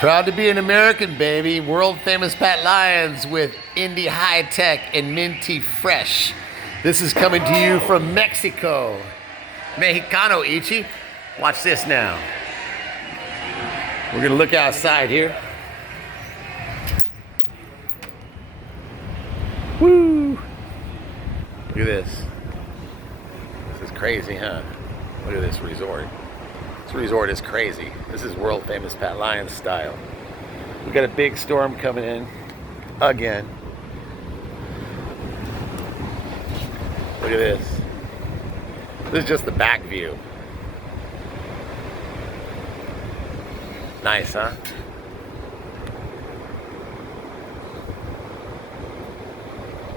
Proud to be an American, baby. World famous Pat Lyons with Indie High Tech and Minty Fresh. This is coming to you from Mexico. Mexicano, Ichi. Watch this now. We're gonna look outside here. Woo! Look at this. This is crazy, huh? Look at this resort. This resort is crazy. This is world famous Pat Lyons style. We got a big storm coming in again. Look at this. This is just the back view. Nice, huh?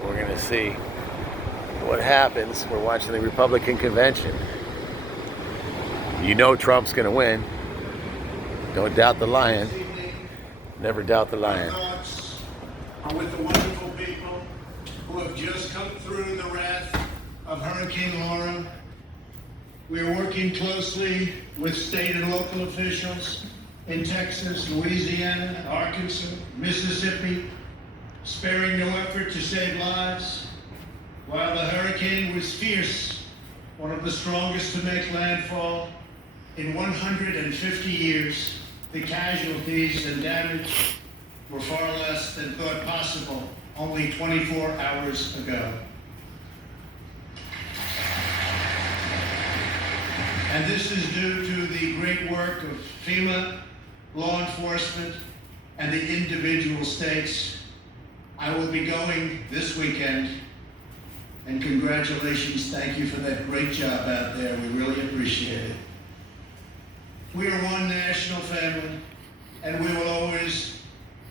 We're gonna see what happens. We're watching the Republican convention. You know Trump's gonna win. Don't doubt the lion. Never doubt the lion. Thoughts are with the wonderful people who have just come through the wrath of Hurricane Laura. We are working closely with state and local officials in Texas, Louisiana, Arkansas, Mississippi, sparing no effort to save lives. While the hurricane was fierce, one of the strongest to make landfall in 150 years, the casualties and damage were far less than thought possible only 24 hours ago. And this is due to the great work of FEMA, law enforcement, and the individual states. I will be going this weekend, and congratulations, thank you for that great job out there. We really appreciate it. We are one national family, and we will always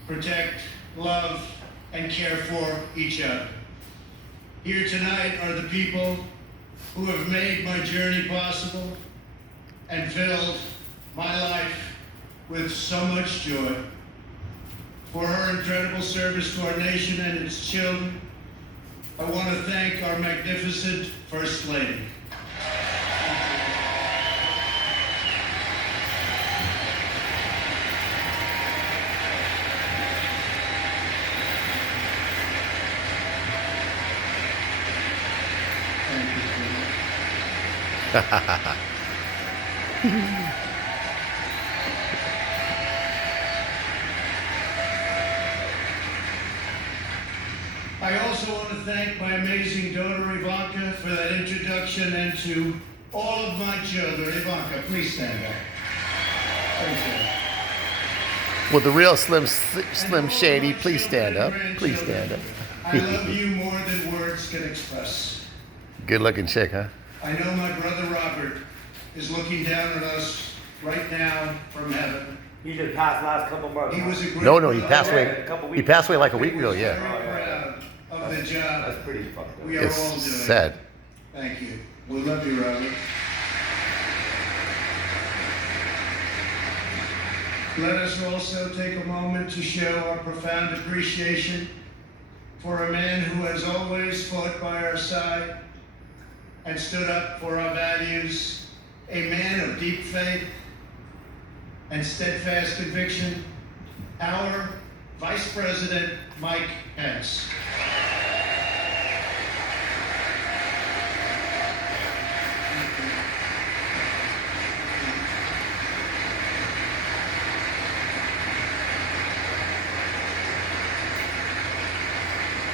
protect, love, and care for each other. Here tonight are the people who have made my journey possible and filled my life with so much joy. For her incredible service to our nation and its children, I want to thank our magnificent First Lady. I also want to thank my amazing daughter Ivanka for that introduction, and to all of my children. Ivanka, please stand up. Thank you. Will the real Slim Shady please stand up? Please stand up. I love you more than words can express. Good looking chick, huh? I know my brother Robert is looking down at us right now from heaven. He just passed last couple months. He was a great No, he brother. passed away. He passed away like a week ago, Very yeah. proud of the job That's pretty fucked up. we are all It's doing. sad. Thank you. We love you, Robert. Let us also take a moment to show our profound appreciation for a man who has always fought by our side and stood up for our values, a man of deep faith and steadfast conviction, our Vice President Mike Pence.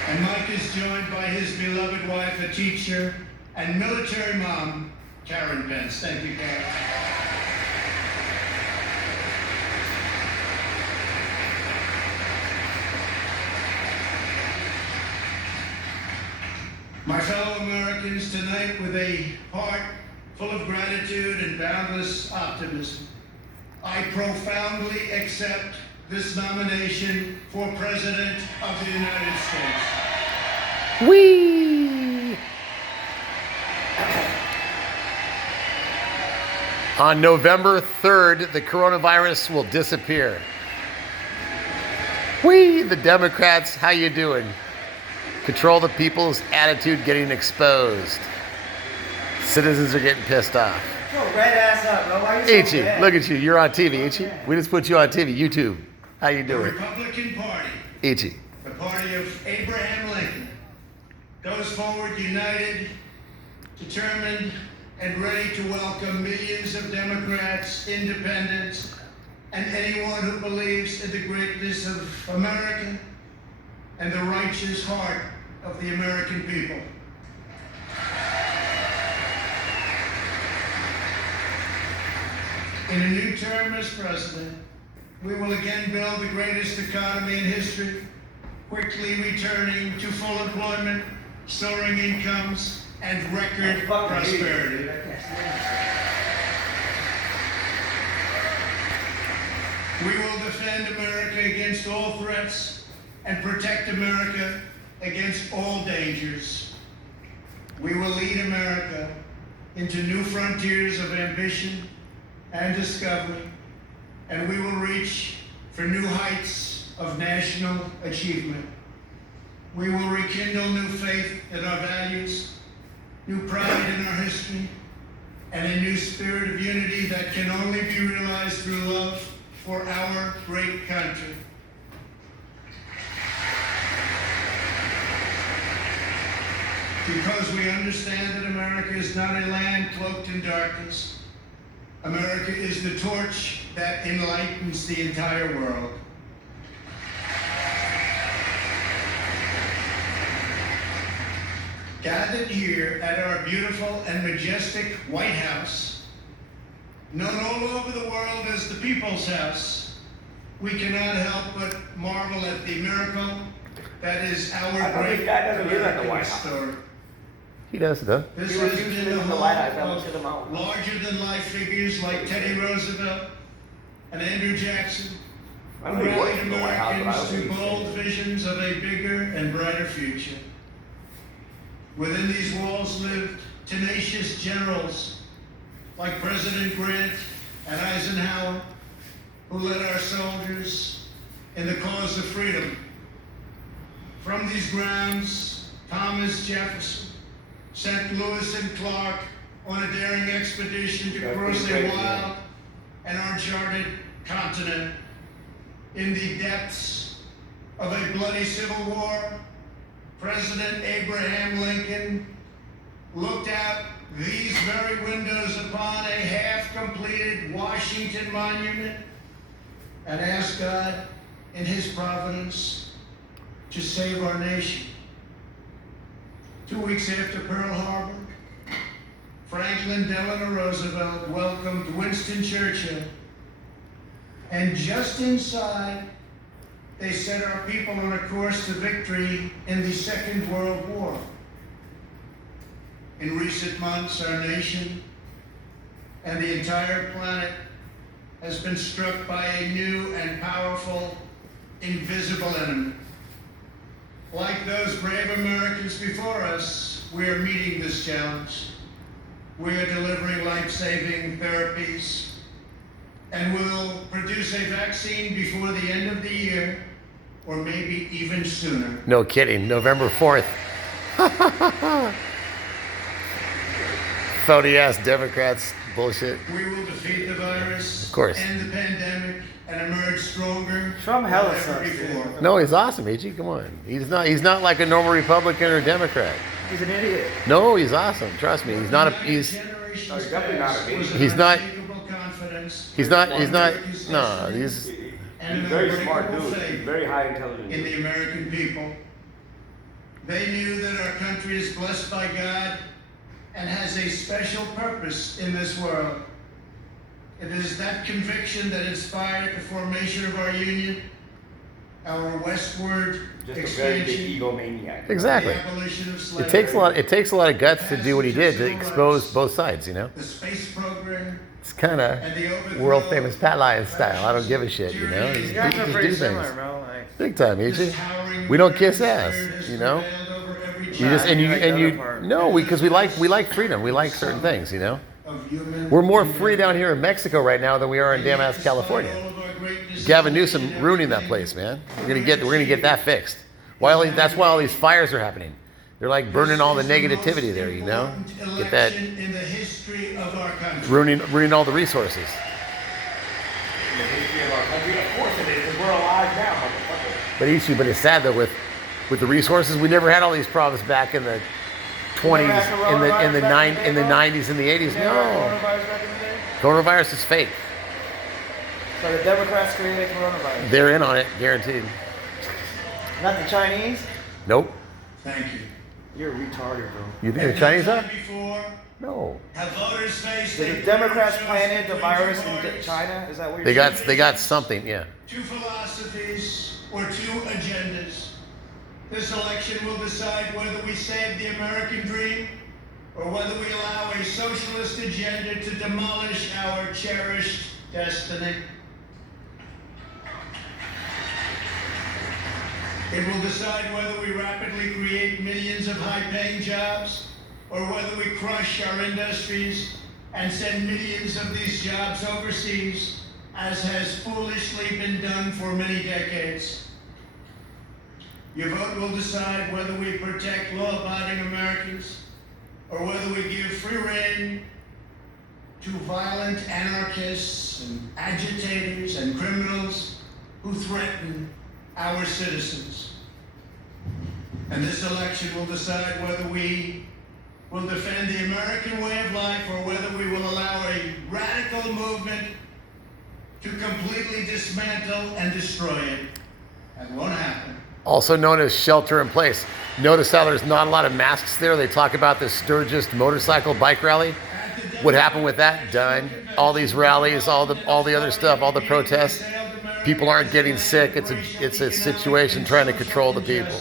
And Mike is joined by his beloved wife, a teacher, and military mom, Karen Pence. Thank you, Karen. My fellow Americans, tonight, with a heart full of gratitude and boundless optimism, I profoundly accept this nomination for President of the United States. Whee! On November 3rd, the coronavirus will disappear. Whee! The Democrats, how you doing? Control the people's attitude getting exposed. Citizens are getting pissed off. Yo, red ass up, bro. Why you so Ichi, red? look at you. You're on TV, Ichi. We just put you on TV, YouTube. How you The doing? Republican Party, Ichi. the party of Abraham Lincoln, goes forward united, determined, and ready to welcome millions of Democrats, independents, and anyone who believes in the greatness of America and the righteous heart of the American people. In a new term as president, we will again build the greatest economy in history, quickly returning to full employment, soaring incomes, and record prosperity. We will defend America against all threats and protect America against all dangers. We will lead America into new frontiers of ambition and discovery, and we will reach for new heights of national achievement. We will rekindle new faith in our values, new pride in our history, and a new spirit of unity that can only be realized through love for our great country. Because we understand that America is not a land cloaked in darkness. America is the torch that enlightens the entire world. Gathered here at our beautiful and majestic White House, known all over the world as the People's House, we cannot help but marvel at the miracle that is our I thought great this guy doesn't live at the White American House. story. He does, though. This He has refused to been live the in the White House. I home went to the mountain. of larger-than-life figures like Teddy Roosevelt and Andrew Jackson, I who know he worked rallied in the White House, but I Americans don't to think he's bold safe. visions of a bigger and brighter future. Within these walls lived tenacious generals like President Grant and Eisenhower, who led our soldiers in the cause of freedom. From these grounds, Thomas Jefferson sent Lewis and Clark on a daring expedition to That's cross pretty a crazy, wild and uncharted continent. In the depths of a bloody civil war, President Abraham Lincoln looked out these very windows upon a half-completed Washington Monument and asked God in his providence to save our nation. 2 weeks after Pearl Harbor, Franklin Delano Roosevelt welcomed Winston Churchill, and just inside, they set our people on a course to victory in the Second World War. In recent months, our nation and the entire planet has been struck by a new and powerful, invisible enemy. Like those brave Americans before us, we are meeting this challenge. We are delivering life-saving therapies and will produce a vaccine before the end of the year, or maybe even sooner. No kidding. November 4th. Phony ass Democrats bullshit. We will defeat the virus, Of course. end the pandemic, and emerge stronger Trump than hella ever sucks, dude. before. No, he's awesome, Ichi. Come on. He's not like a normal Republican or Democrat. He's an idiot. No, he's awesome. Trust me. He's not a he's Generations definitely not a past baby. was an He's not- unshakable confidence he's not in no, America's he's He's and a very smart unbreakable dude. faith He's very high intelligent. in dude. the American people. They knew that our country is blessed by God and has a special purpose in this world. It is that conviction that inspired the formation of our union, our westward Just a very big expansion, egomaniac. exactly. the abolition of slavery, It takes a lot of guts to do what he did to expose both sides, you know? the space program, It's kind of and the overthrow world famous Pat Lyons style. I don't give a shit, you know? These Just, guys are just pretty do similar, things. bro. Like, Big time, this Ichi. towering We don't kiss American ass, spirit has you know? prevailed over every You just and you like and the you other part. no, because we like freedom. We like certain things, you know? of human We're more free down here in Mexico right now than we are in damn ass California. Gavin Newsom ruining that place, man. We're gonna get that fixed. That's why all these fires are happening. They're like burning all the This is negativity most there, you know? important Get that election in the history of our country. ruining all the resources. In the history of our country, of course it is, because we're alive now, motherfucker. But it's sad though with the resources. We never had all these problems back in the 20s, in the 90s, and the 80s. You never had No, coronavirus back in the day? coronavirus is fake. So the Democrats created coronavirus. They're in on it, guaranteed. Not the Chinese? Nope. Thank you. You're retarded, bro. You think the Chinese are? Before, No. have voters faced Did a the Democrats choice planted the between virus two in parties, China? Is that what you're They saying? got something, yeah. two philosophies, or two agendas? This election will decide whether we save the American dream or whether we allow a socialist agenda to demolish our cherished destiny. It will decide whether we rapidly create millions of high-paying jobs or whether we crush our industries and send millions of these jobs overseas, as has foolishly been done for many decades. Your vote will decide whether we protect law-abiding Americans or whether we give free rein to violent anarchists and agitators and criminals who threaten our citizens. And this election will decide whether we will defend the American way of life or whether we will allow a radical movement to completely dismantle and destroy it. That won't happen. Also known as shelter in place. Notice how there's not a lot of masks there. They talk about the Sturgis motorcycle bike rally. What happened with that? Done. All these rallies, all the other stuff, all the protests. People aren't getting sick. It's a situation trying to control the people.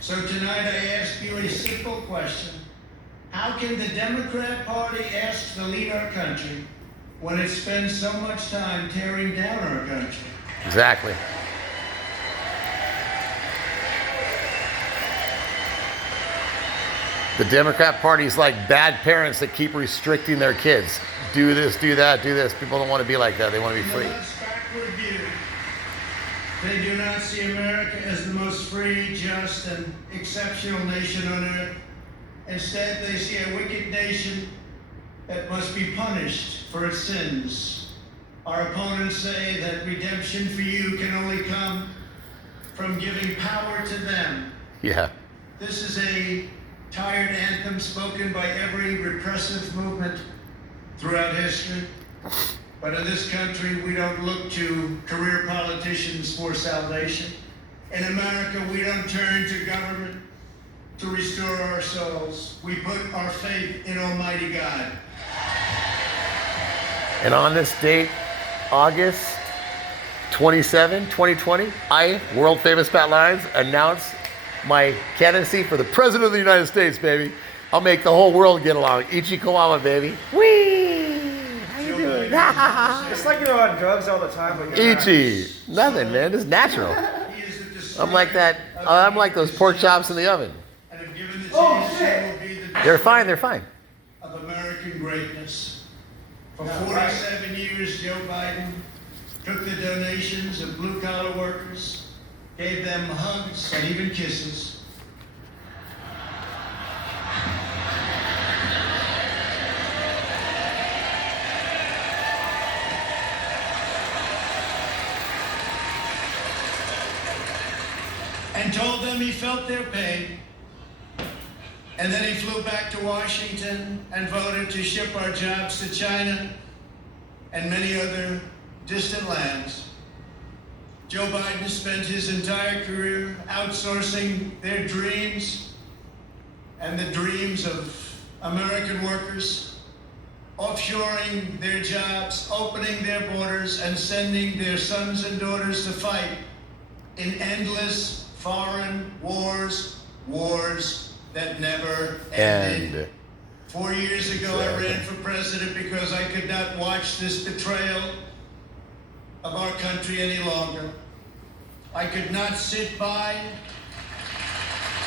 So tonight I ask you a simple question. How can the Democrat Party ask to lead our country when it spends so much time tearing down our country? Exactly. The Democrat Party is like bad parents that keep restricting their kids. Do this, do that, do this. People don't want to be like that. They want to be free. In the less backward view, they do not see America as the most free, just, and exceptional nation on earth. Instead, they see a wicked nation that must be punished for its sins. Our opponents say that redemption for you can only come from giving power to them. Yeah. This is a tired anthem spoken by every repressive movement throughout history. But in this country, we don't look to career politicians for salvation. In America, we don't turn to government to restore our souls. We put our faith in Almighty God. And on this date, August 27, 2020, I, world famous Pat Lyons, announce my candidacy for the President of the United States, baby. I'll make the whole world get along. Ichi Koala, baby. Whee! How you doing? It's like you're on drugs all the time. But you're not. Ichi. Nothing, man. It's natural. He is the destroyer I'm like that. I'm like those pork chops in the oven. And if given the chance, he will be the They're fine. They're fine. of American greatness. For 47 years, Joe Biden took the donations of blue-collar workers, gave them hugs and even kisses. And told them he felt their pain. And then he flew back to Washington and voted to ship our jobs to China and many other distant lands. Joe Biden spent his entire career outsourcing their dreams and the dreams of American workers, offshoring their jobs, opening their borders, and sending their sons and daughters to fight in endless foreign wars that never ended. 4 years ago, I ran for president because I could not watch this betrayal of our country any longer. I could not sit by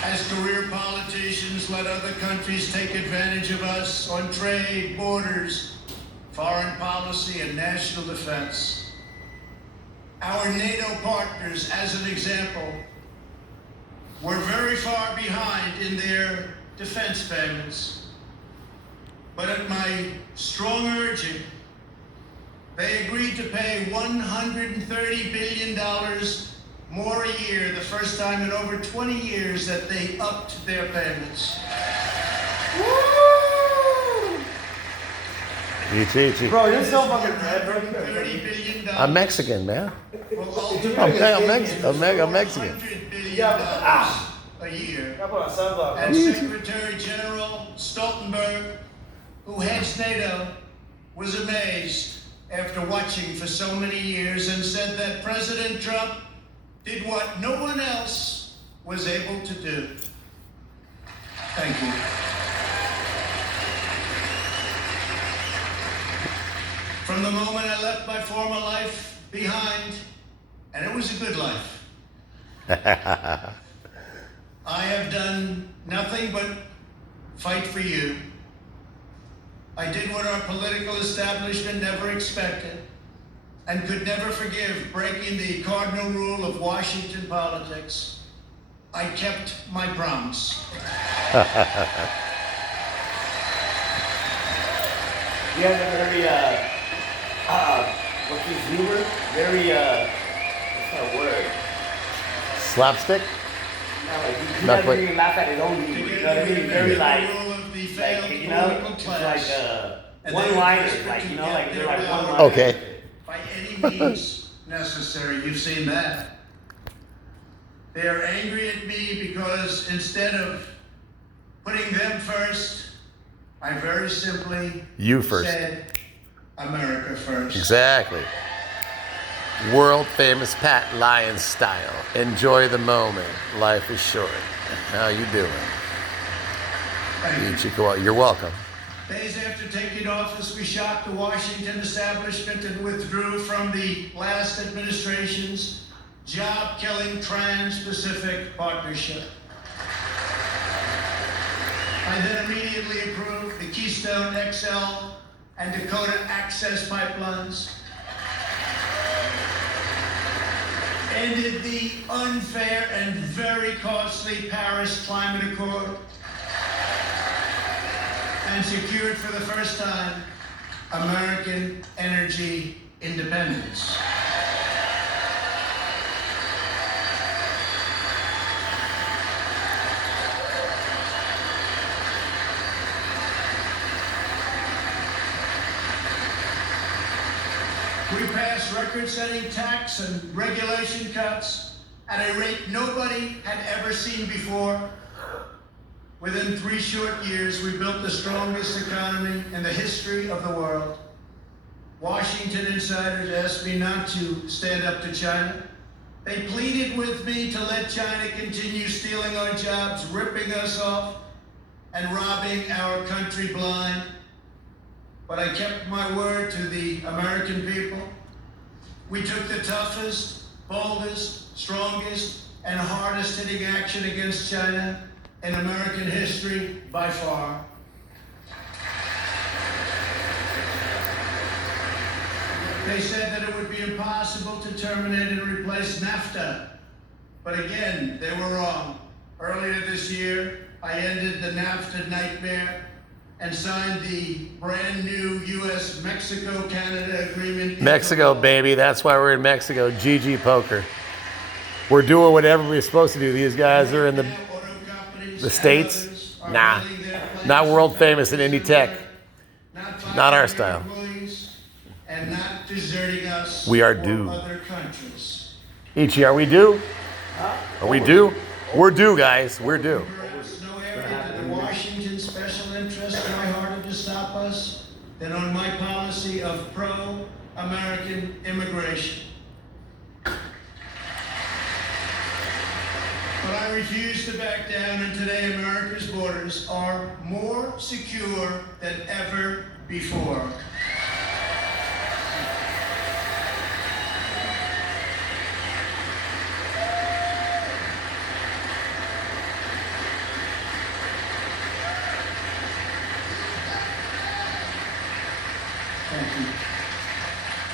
as career politicians let other countries take advantage of us on trade, borders, foreign policy, and national defense. Our NATO partners, as an example, were very far behind in their defense payments. But at my strong urging, they agreed to pay $130 billion more a year, the first time in over 20 years that they upped their payments. Ichi. Bro, you're so fucking red, bro. $30 billion. I'm Mexican, man. will ultimately I'm Mexican. $100 billion Yeah. a year. I put on sunblock. And Secretary General Stoltenberg, who heads NATO, was amazed after watching for so many years and said that President Trump did what no one else was able to do. Thank you. From the moment I left my former life behind, and it was a good life, I have done nothing but fight for you. I did what our political establishment never expected and could never forgive, breaking the cardinal rule of Washington politics. I kept my promise. You guys ever heard what's his humor? Very, what's that word? Slapstick? No, like, he Not doesn't quite. even laugh at his own humor. You know what I mean? Very like, rule of the failed like, you know, political it's class. like And one-liners, they were like, you know, desperate like to they're get like their one-liners. power. Okay. By any means necessary. You've seen that. They are angry at me because instead of putting them first, I very simply You first. said America first. Exactly. World famous Pat Lyons style. Enjoy the moment. Life is short. How you doing? Thank you. Ichi, you're welcome. Days after taking office, we shocked the Washington establishment and withdrew from the last administration's job-killing Trans-Pacific Partnership. I then immediately approved the Keystone XL and Dakota Access pipelines, ended the unfair and very costly Paris Climate Accord, and secured for the first time American energy independence. We passed record-setting tax and regulation cuts at a rate nobody had ever seen before. Within 3 short years, we built the strongest economy in the history of the world. Washington insiders asked me not to stand up to China. They pleaded with me to let China continue stealing our jobs, ripping us off, and robbing our country blind. But I kept my word to the American people. We took the toughest, boldest, strongest, and hardest hitting action against China in American history by far. They said that it would be impossible to terminate and replace NAFTA. But again, they were wrong. Earlier this year, I ended the NAFTA nightmare and signed the brand new U.S.-Mexico-Canada agreement. Mexico, baby. That's why we're in Mexico. GG Poker. We're doing whatever we're supposed to do. These guys are in the States. Nah. Not world famous in indie tech. Not our style. And not deserting us We are for due. other countries. Ichi, are we due? Are we due? We're due, guys. We're due. Perhaps no area did the Washington special interests try harder to stop us than on my policy of pro-American immigration. But I refuse to back down, and today America's borders are more secure than ever before.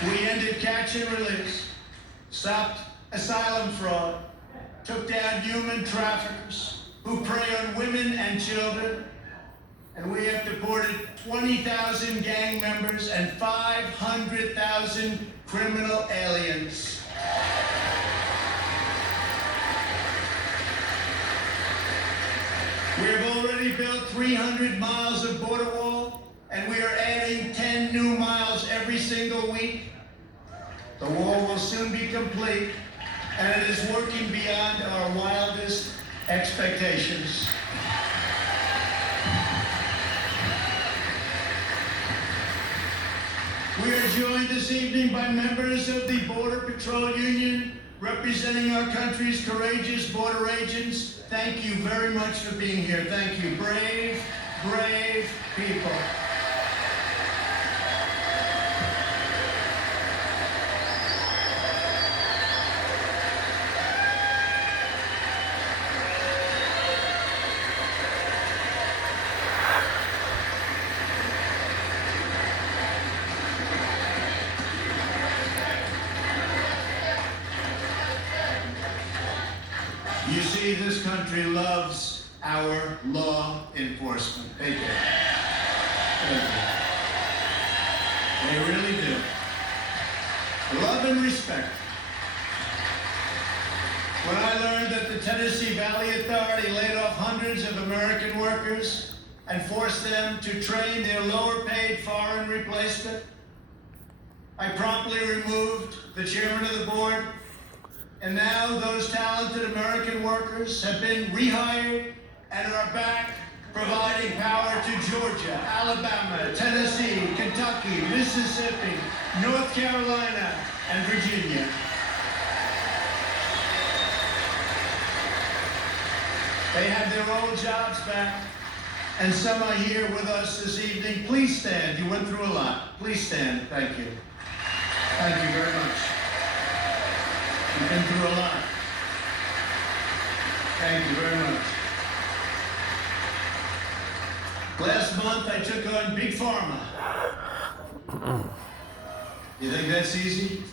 We ended catch and release, stopped asylum fraud, took down human traffickers who prey on women and children, and we have deported 20,000 gang members and 500,000 criminal aliens. We have already built 300 miles of border wall, and we are adding 10 new miles every single week. The wall will soon be complete, and it is working beyond our wildest expectations. We are joined this evening by members of the Border Patrol Union, representing our country's courageous border agents. Thank you very much for being here. Thank you. Brave, brave people. You see, this country loves our law enforcement. They do. They really do. Love and respect. When I learned that the Tennessee Valley Authority laid off hundreds of American workers and forced them to train their lower-paid foreign replacement, I promptly removed the chairman of the board. And now those talented American workers have been rehired and are back providing power to Georgia, Alabama, Tennessee, Kentucky, Mississippi, North Carolina, and Virginia. They have their old jobs back, and some are here with us this evening. Please stand. You went through a lot. Please stand. Thank you. Thank you very much. You've been through a lot. Thank you very much. Last month, I took on Big Pharma. You think that's easy?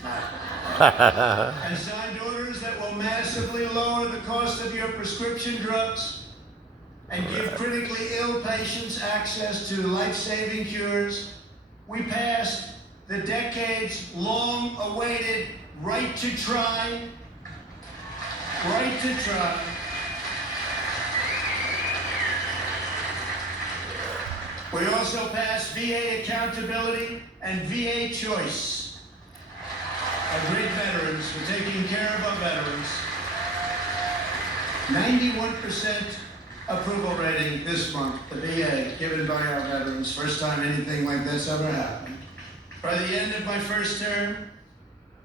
And signed orders that will massively lower the cost of your prescription drugs and give critically ill patients access to life-saving cures. We passed the decades-long-awaited right to try. Right to try. We also passed VA accountability and VA choice. Our great veterans for taking care of our veterans. 91% approval rating this month, the VA given by our veterans. First time anything like this ever happened. By the end of my first term,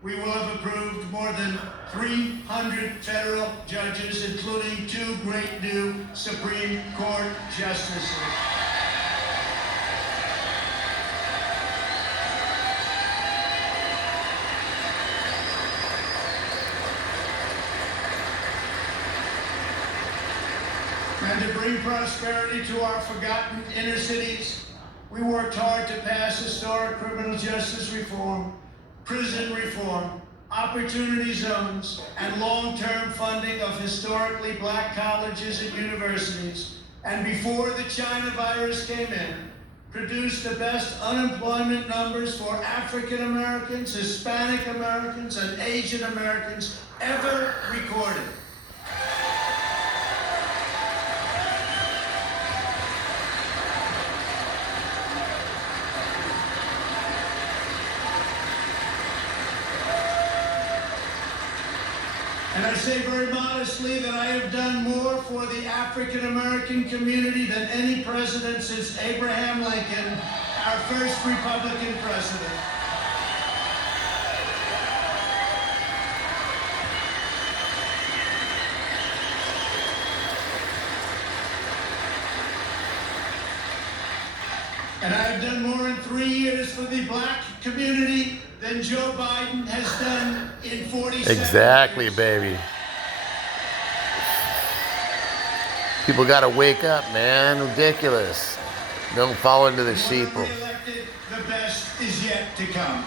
we will have approved more than 300 federal judges, including 2 great new Supreme Court justices. And to bring prosperity to our forgotten inner cities, we worked hard to pass historic criminal justice reform, prison reform, opportunity zones, and long-term funding of historically black colleges and universities. And before the China virus came in, produced the best unemployment numbers for African Americans, Hispanic Americans, and Asian Americans ever recorded. And I say very modestly that I have done more for the African American community than any president since Abraham Lincoln, our first Republican president. And I have done more in 3 years for the black community than Joe Biden has done in 47 Exactly, years. baby. People gotta wake up, man. Ridiculous. Don't fall into the sheeple. Re-elected, the best is yet to come.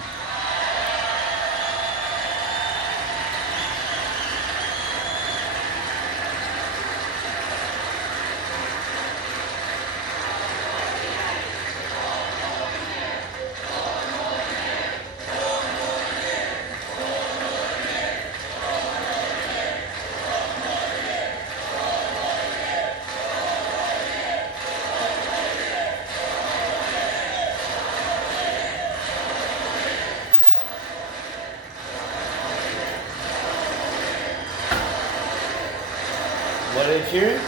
they cheering?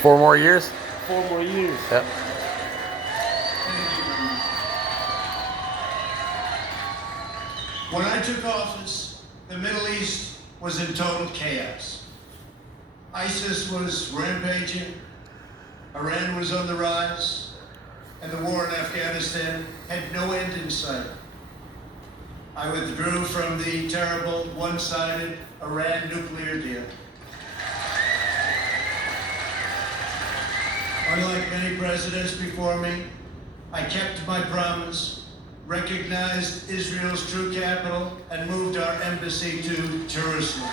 4 more years? 4 more years. Yep. When I took office, the Middle East was in total chaos. ISIS was rampaging, Iran was on the rise, and the war in Afghanistan had no end in sight. I withdrew from the terrible one-sided Iran nuclear deal. Unlike many presidents before me, I kept my promise, recognized Israel's true capital, and moved our embassy to Jerusalem.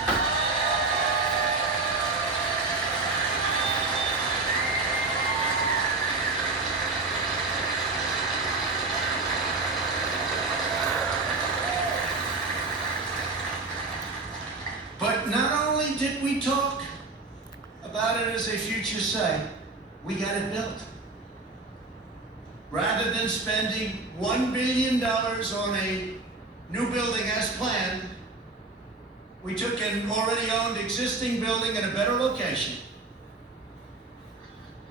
But not only did we talk about it as a future site, we got it built. Rather than spending $1 billion on a new building as planned, we took an already owned existing building in a better location.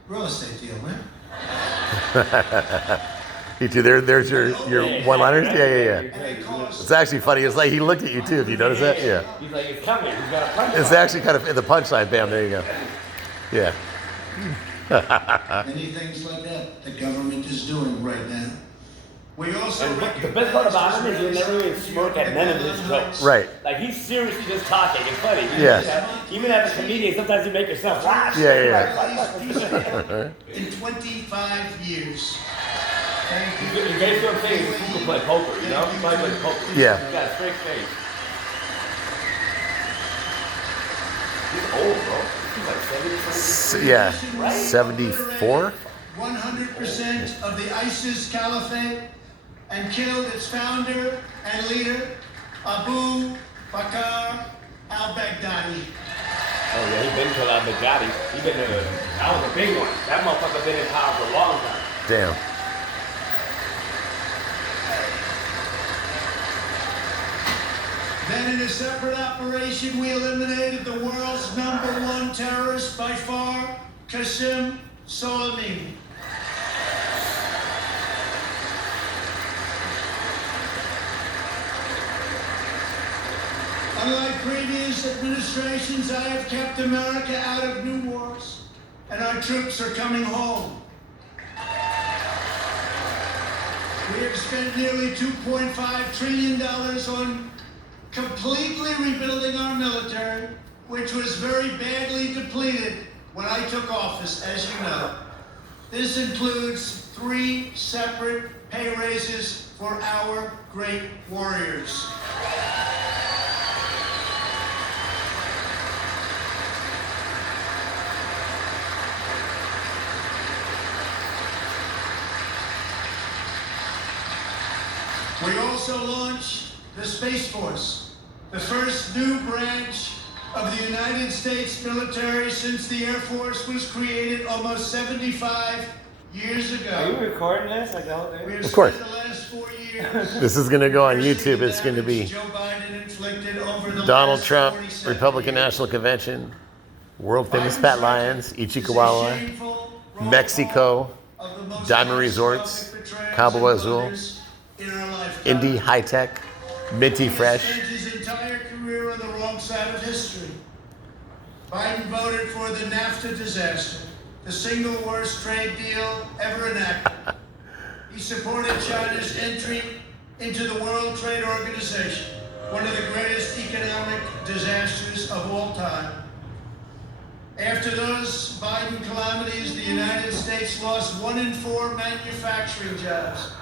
Real estate deal, man. You too. There's your one-liners. Yeah. And it cost It's actually funny. It's like he looked at you too. If you notice that, yeah. He's like, it's coming. He's got a punch. It's actually kind of in the punchline. Bam. There you go. Yeah. many things like that the government is doing right now. We also And the best part about him is he'll never even smirk at none of his jokes. Right. Like he's seriously just talking. It's funny. Yeah. Even as a comedian, sometimes you make yourself laugh. Yeah. In 25 years. Thank You you. gave him things who can play poker, you know? He might play poker. Yeah. He's got a straight face. He's old, bro. He's like 70 Yeah. Right? 74. 100% of the ISIS caliphate and killed its founder and leader, Abu Bakr al-Baghdadi. Oh yeah, he been to al-Baghdadi. He been to that was a big one. That motherfucker been in power for a long time. Damn. Then in a separate operation, we eliminated the world's #1 terrorist by far, Qasem Soleimani. Unlike previous administrations, I have kept America out of new wars, and our troops are coming home. We have spent nearly $2.5 trillion on completely rebuilding our military, which was very badly depleted when I took office, as you know. This includes 3 separate pay raises for our great warriors. We also launched the Space Force, the first new branch of the United States military since the Air Force was created almost 75 years Are you ago. recording this? Like the whole thing? We have Of course. spent the last 4 years. This is going to go on YouTube. It's going to be Joe Biden inflicted over the Donald last Trump, 47 Republican years. National Convention, world famous Biden's Pat record Lyons, is Ichikawawa, a shameful roll Mexico, call of the most Diamond Resorts, catastrophic betrayals Cabo and Azul, blunders in our lifetime. Indy High Tech, Minty He Fresh. spent his entire career on the wrong side of history. Biden voted for the NAFTA disaster, the single worst trade deal ever enacted. He supported China's entry into the World Trade Organization, one of the greatest economic disasters of all time. After those Biden calamities, the United States lost 1 in 4 manufacturing jobs.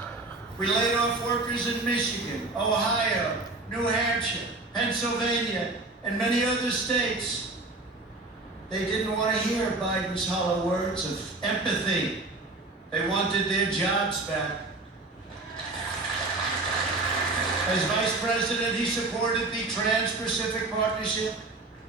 We laid off workers in Michigan, Ohio, New Hampshire, Pennsylvania, and many other states. They didn't want to hear Biden's hollow words of empathy. They wanted their jobs back. As vice president, he supported the Trans-Pacific Partnership,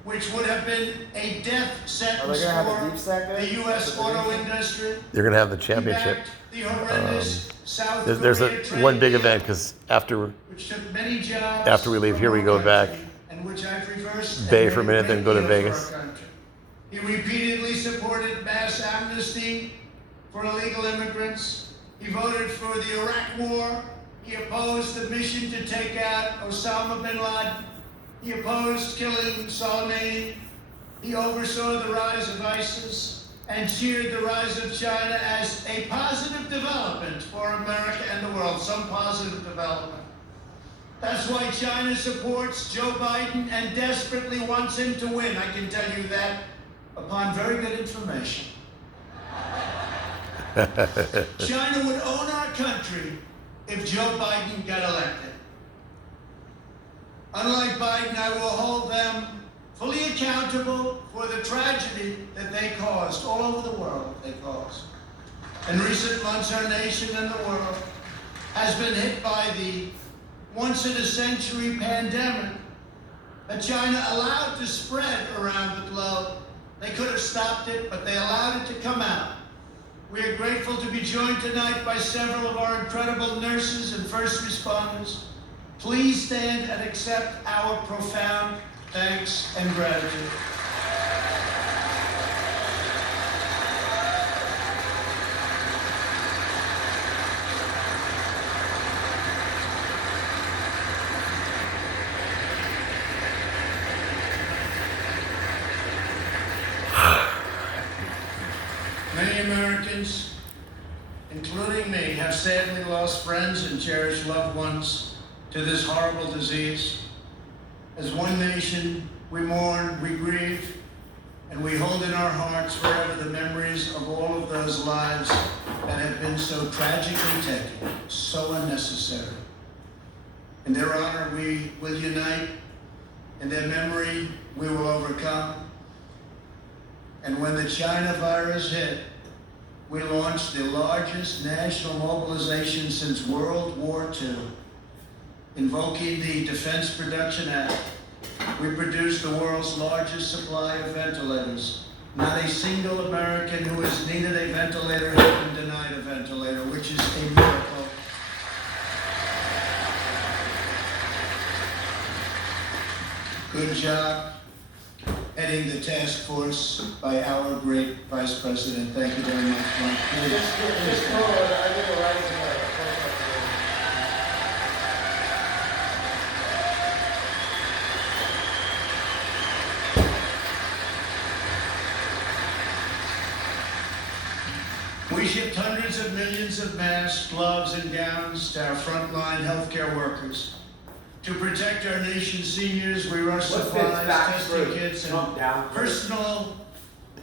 which would have been a death sentence for the U.S. auto industry. You're going to have the He championship. backed the horrendous South There's Korea trade one big deal, event because after which took many jobs after we leave from here, we our go country, back and which I've reversed and Bay made for a minute, then great go to deal for Vegas. our country. He repeatedly supported mass amnesty for illegal immigrants. He voted for the Iraq War. He opposed the mission to take out Osama bin Laden. He opposed killing Soleimani. He oversaw the rise of ISIS and cheered the rise of China as a positive development for America and the world, some positive development. That's why China supports Joe Biden and desperately wants him to win. I can tell you that upon very good information. China would own our country if Joe Biden got elected. Unlike Biden, I will hold them fully accountable for the tragedy that they caused all over the world. They caused. In recent months, our nation and the world has been hit by the once-in-a-century pandemic that China allowed to spread around the globe. They could have stopped it, but they allowed it to come out. We are grateful to be joined tonight by several of our incredible nurses and first responders. Please stand and accept our profound thanks and gratitude. Many Americans, including me, have sadly lost friends and cherished loved ones to this horrible disease. As one nation, we mourn, we grieve, and we hold in our hearts forever the memories of all of those lives that have been so tragically taken, so unnecessary. In their honor, we will unite. In their memory, we will overcome. And when the China virus hit, we launched the largest national mobilization since World War II. Invoking the Defense Production Act, we produced the world's largest supply of ventilators. Not a single American who has needed a ventilator has been denied a ventilator, which is a miracle. Good job heading the task force by our great Vice President. Thank you very much, Mike. We shipped hundreds of millions of masks, gloves, and gowns to our frontline healthcare workers. To protect our nation's seniors, we rushed supplies, testing kits, and personal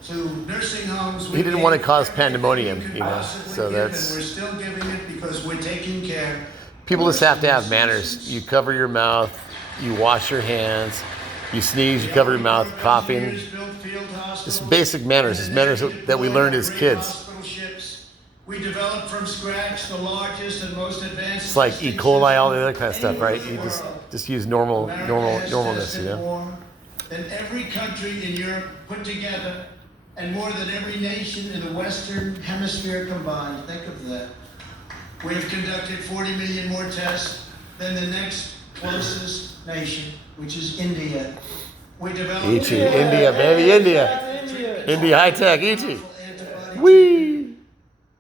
to nursing homes. He didn't want to cause pandemonium, you know, so that's... And we're still giving it because we're taking care. People just have to have manners. You cover your mouth, you wash your hands, you sneeze, you cover your mouth, coughing. Just basic manners. It's manners that we learned as kids. We developed from scratch the largest and most advanced. It's like E. coli, all the other kind of stuff, right? You just use normalness, you know. More than every country in Europe put together, and more than every nation in the Western Hemisphere combined. Think of that. We have conducted 40 million more tests than the next closest nation, which is India. We developed India, baby, India high tech, E.T. Whee!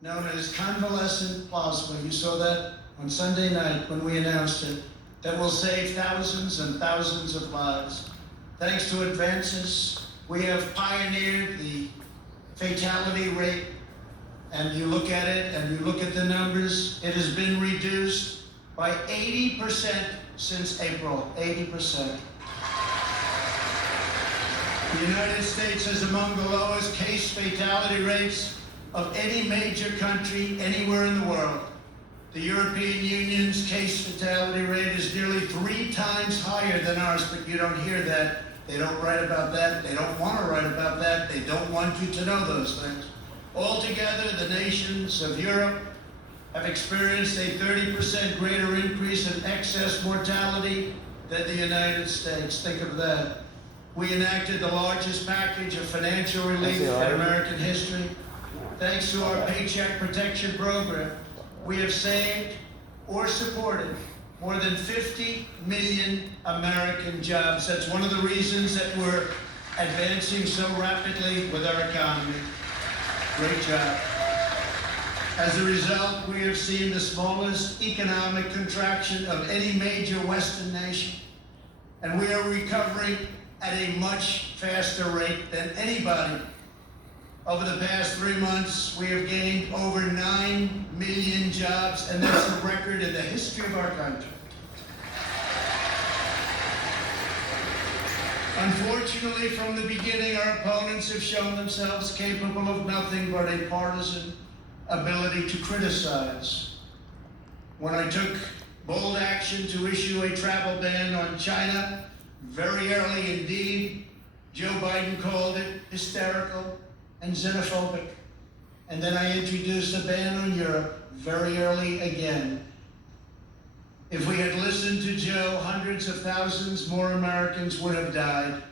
Known as convalescent plasma. You saw that on Sunday night when we announced it. That will save thousands and thousands of lives. Thanks to advances, we have pioneered the fatality rate. And you look at it and you look at the numbers, it has been reduced by 80% since April, 80%. The United States is among the lowest case fatality rates of any major country anywhere in the world. The European Union's case fatality rate is nearly 3 times higher than ours, but you don't hear that. They don't write about that. They don't want to write about that. They don't want you to know those things. Altogether, the nations of Europe have experienced a 30% greater increase in excess mortality than the United States. Think of that. We enacted the largest package of financial relief in American history. Thanks to our Paycheck Protection Program, we have saved or supported more than 50 million American jobs. That's one of the reasons that we're advancing so rapidly with our economy. Great job. As a result, we have seen the smallest economic contraction of any major Western nation, and we are recovering at a much faster rate than anybody. Over the past 3 months, we have gained over 9 million jobs, and that's a record in the history of our country. Unfortunately, from the beginning, our opponents have shown themselves capable of nothing but a partisan ability to criticize. When I took bold action to issue a travel ban on China, very early indeed, Joe Biden called it hysterical and xenophobic. And then I introduced a ban on Europe very early again. If we had listened to Joe, hundreds of thousands more Americans would have died.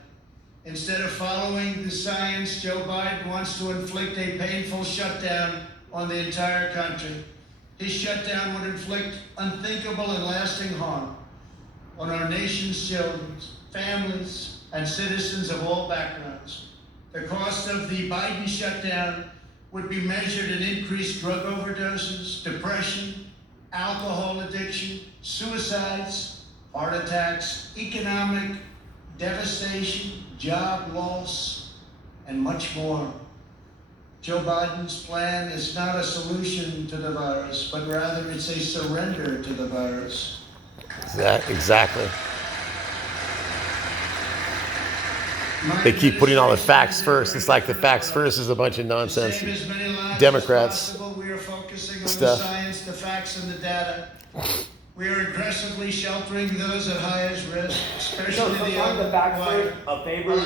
Instead of following the science, Joe Biden wants to inflict a painful shutdown on the entire country. His shutdown would inflict unthinkable and lasting harm on our nation's children, families, and citizens of all backgrounds. The cost of the Biden shutdown would be measured in increased drug overdoses, depression, alcohol addiction, suicides, heart attacks, economic devastation, job loss, and much more. Joe Biden's plan is not a solution to the virus, but rather it's a surrender to the virus. Exactly. They keep putting all the facts first. It's like the facts first is a bunch of nonsense. Democrats We are focusing on stuff. the science, the facts, and the data. We are aggressively sheltering those at highest risk, especially sometimes the facts first favors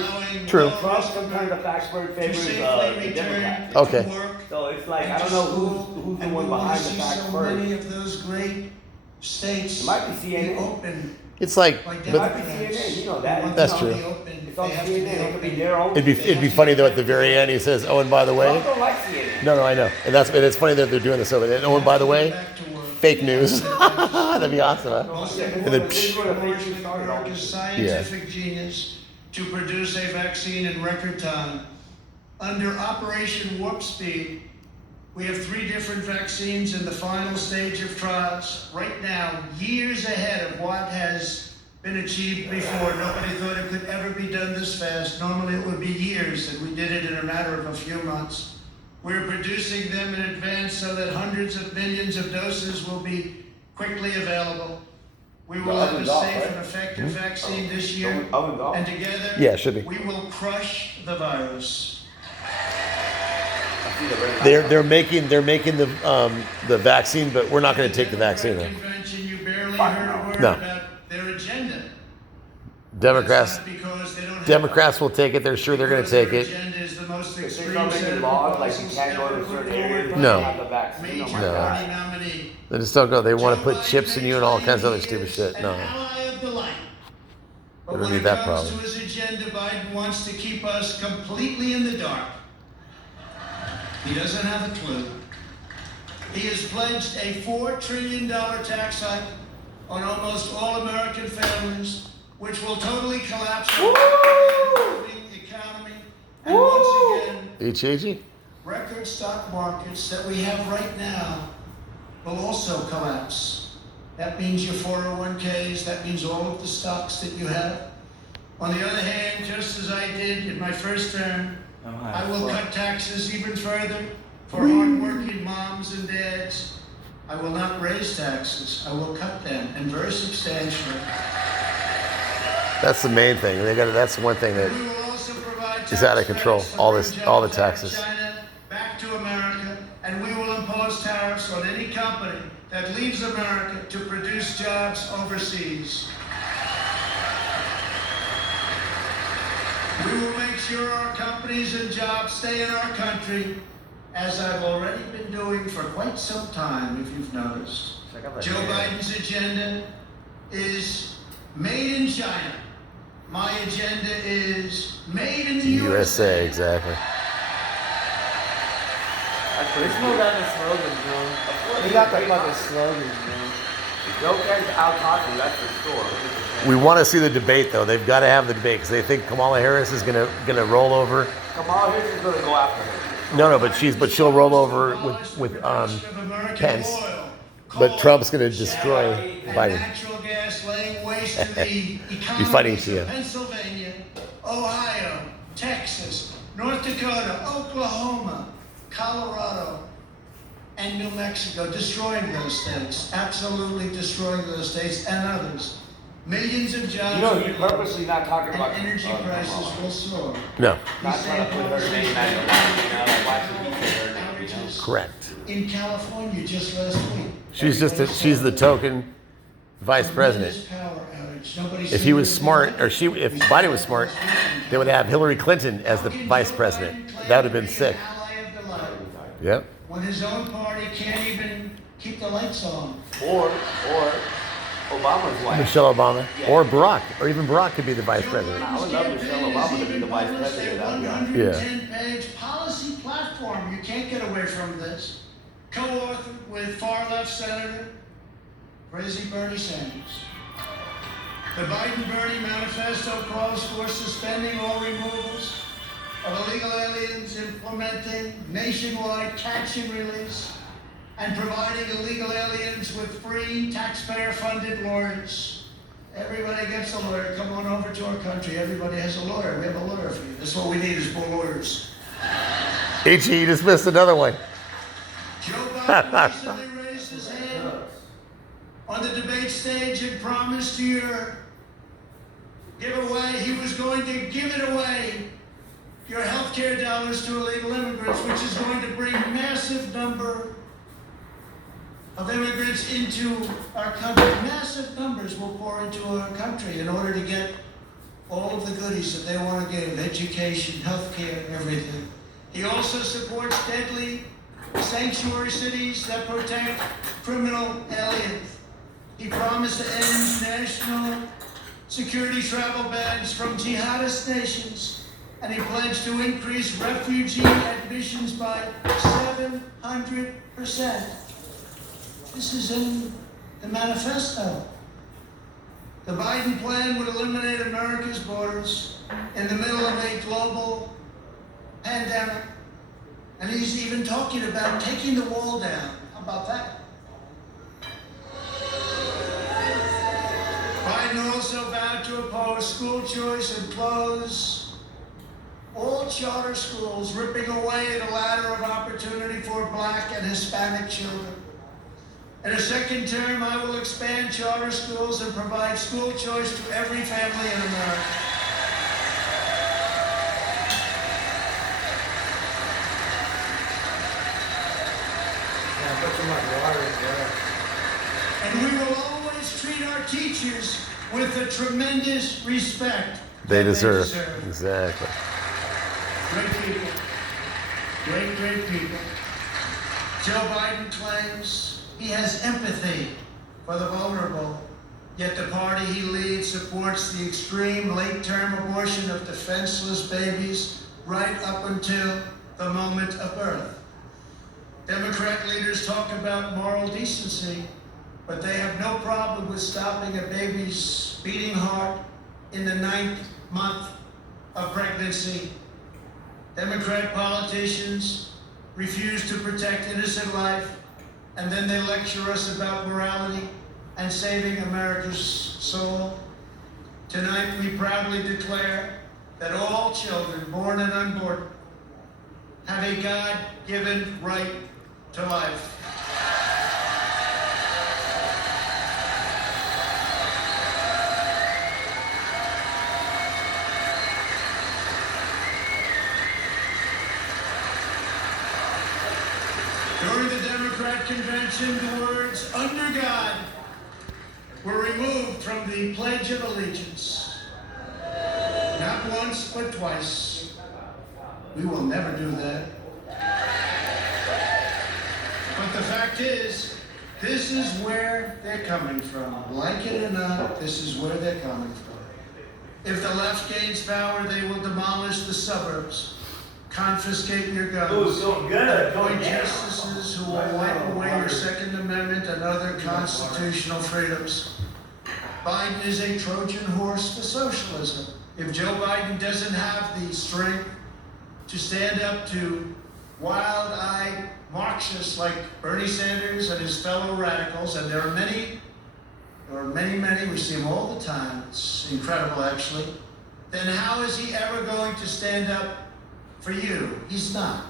True. Trump, sometimes the facts first favors the Democrats. Okay. So it's like, I don't know who's the one behind the facts so first. many of those great states It might be CNN. open. It's like, It might but be CNN, you know that. That's You know, true. It's on CNN, it could be their own. it'd be funny though at the very end he says, "Oh, and by the way," Trump don't like CNN. no, I know, and it's funny that they're doing this over there. "Oh, and by the way, Back to work. fake news." That'd be awesome. Huh? Most Yeah, And then, this is where the fake news of started. America's scientific genius to produce a vaccine in record time. Under Operation Warp Speed, we have 3 different vaccines in the final stage of trials. Right now, years ahead of what has been achieved before. Nobody thought it could ever be done this fast. Normally it would be years, and we did it in a matter of a few months. We're producing them in advance so that hundreds of millions of doses will be quickly available. We will have a safe and effective vaccine this year, and together Yeah, it should be. we will crush the virus. they're making the vaccine, but we're not going to take the vaccine. Though. Convention, you barely heard a word No. about their agenda. Democrats, That's not because they don't have Democrats will take it. They're sure they're going to take Their it. agenda is the most If they extreme start set making of laws like you proposals can't go ever to put certain forward areas, by No. have the vaccine. major No. party nominee. They just don't go. They want to Joe put chips in you and all kinds of other stupid shit. An No. ally of the light. But We don't when need it that comes problem. to his agenda, Biden wants to keep us completely in the dark. He doesn't have a clue. He has pledged a $4 trillion tax hike on almost all American families, which will totally collapse our economy. And once again, HAG? record stock markets that we have right now will also collapse. That means your 401ks, that means all of the stocks that you have. On the other hand, just as I did in my first term, I will cut taxes even further for hardworking moms and dads. I will not raise taxes. I will cut them, and very substantially. That's the main thing. That's the one thing that. We will also provide It's out of tax control. credits All for this- jobs all the out of taxes. China back to America, and we will impose tariffs on any company that leaves America to produce jobs overseas. We will make sure our companies and jobs stay in our country, as I've already been doing for quite some time, if you've noticed. Joe Biden's agenda is made in China. My agenda is made in the USA, exactly. There's no goddamn slogans, bro. They got the fucking slogans, man. Joe guy's out talking, that's for sure. 100%. We want to see the debate, though. They've got to have the debate because they think Kamala Harris is gonna roll over. Kamala Harris is going to go after her. No, but she'll roll over with Pence. But Trump's gonna destroy Biden. Natural gas laying waste to the Be fighting economies to you. of Pennsylvania, Ohio, Texas, North Dakota, Oklahoma, Colorado, and New Mexico, destroying those states, absolutely destroying those states and others. Millions of jobs. You know, he's purposely not talking about and energy prices will soar. No, not trying to put her name at the line, you know, like why should he say her name, you know? correct. In California just last week. She's she's the token vice president. If he was smart, if Biden was smart, they would have Hillary Clinton as the vice president. That would have been sick. Yep. When his own party can't even keep the lights on. Or Obama's wife. Michelle Obama or Barack, or even Barack could be the vice president. I would love Michelle Obama to be the vice president. That'd be awesome. 110-page policy platform. You can't get away from this. Co-authored with far-left Senator crazy Bernie Sanders. The Biden-Bernie manifesto calls for suspending all removals of illegal aliens, implementing nationwide catch and release, and providing illegal aliens with free taxpayer-funded lawyers. Everybody gets a lawyer. Come on over to our country. Everybody has a lawyer. We have a lawyer for you. That's what we need is more lawyers. H.E., you just missed another one. Joe Biden recently raised his hand on the debate stage and promised to your giveaway he was going to give it away, your health care dollars to illegal immigrants, which is going to bring massive number of immigrants into our country. Massive numbers will pour into our country in order to get all of the goodies that they want to give, education, health care, everything. He also supports deadly sanctuary cities that protect criminal aliens. He promised to end national security travel bans from jihadist nations, and he pledged to increase refugee admissions by 700%. This is in the manifesto. The Biden plan would eliminate America's borders in the middle of a global pandemic. And he's even talking about taking the wall down. How about that? Biden also vowed to oppose school choice and close all charter schools, ripping away the ladder of opportunity for Black and Hispanic children. In a second term, I will expand charter schools and provide school choice to every family in America. And we will always treat our teachers with the tremendous respect They deserve. Exactly. Great people. Great people. Joe Biden claims he has empathy for the vulnerable, yet the party he leads supports the extreme late-term abortion of defenseless babies right up until the moment of birth. Democrat leaders talk about moral decency, but they have no problem with stopping a baby's beating heart in the 9th month of pregnancy. Democrat politicians refuse to protect innocent life, and then they lecture us about morality and saving America's soul. Tonight, we proudly declare that all children, born and unborn, have a God-given right to life. During the Democrat convention, the words "under God" were removed from the Pledge of Allegiance. Not once, but twice. We will never do that. But the fact is, this is where they're coming from. Like it or not, this is where they're coming from. If the left gains power, they will demolish the suburbs confiscate your Ooh, guns, so good. appoint justices who will wipe away your Second Amendment and other constitutional freedoms. Biden is a Trojan horse for socialism. If Joe Biden doesn't have the strength to stand up to wild-eyed Marxists like Bernie Sanders and his fellow radicals, and there are many, we see them all the time, it's incredible actually, then how is he ever going to stand up for you? He's not.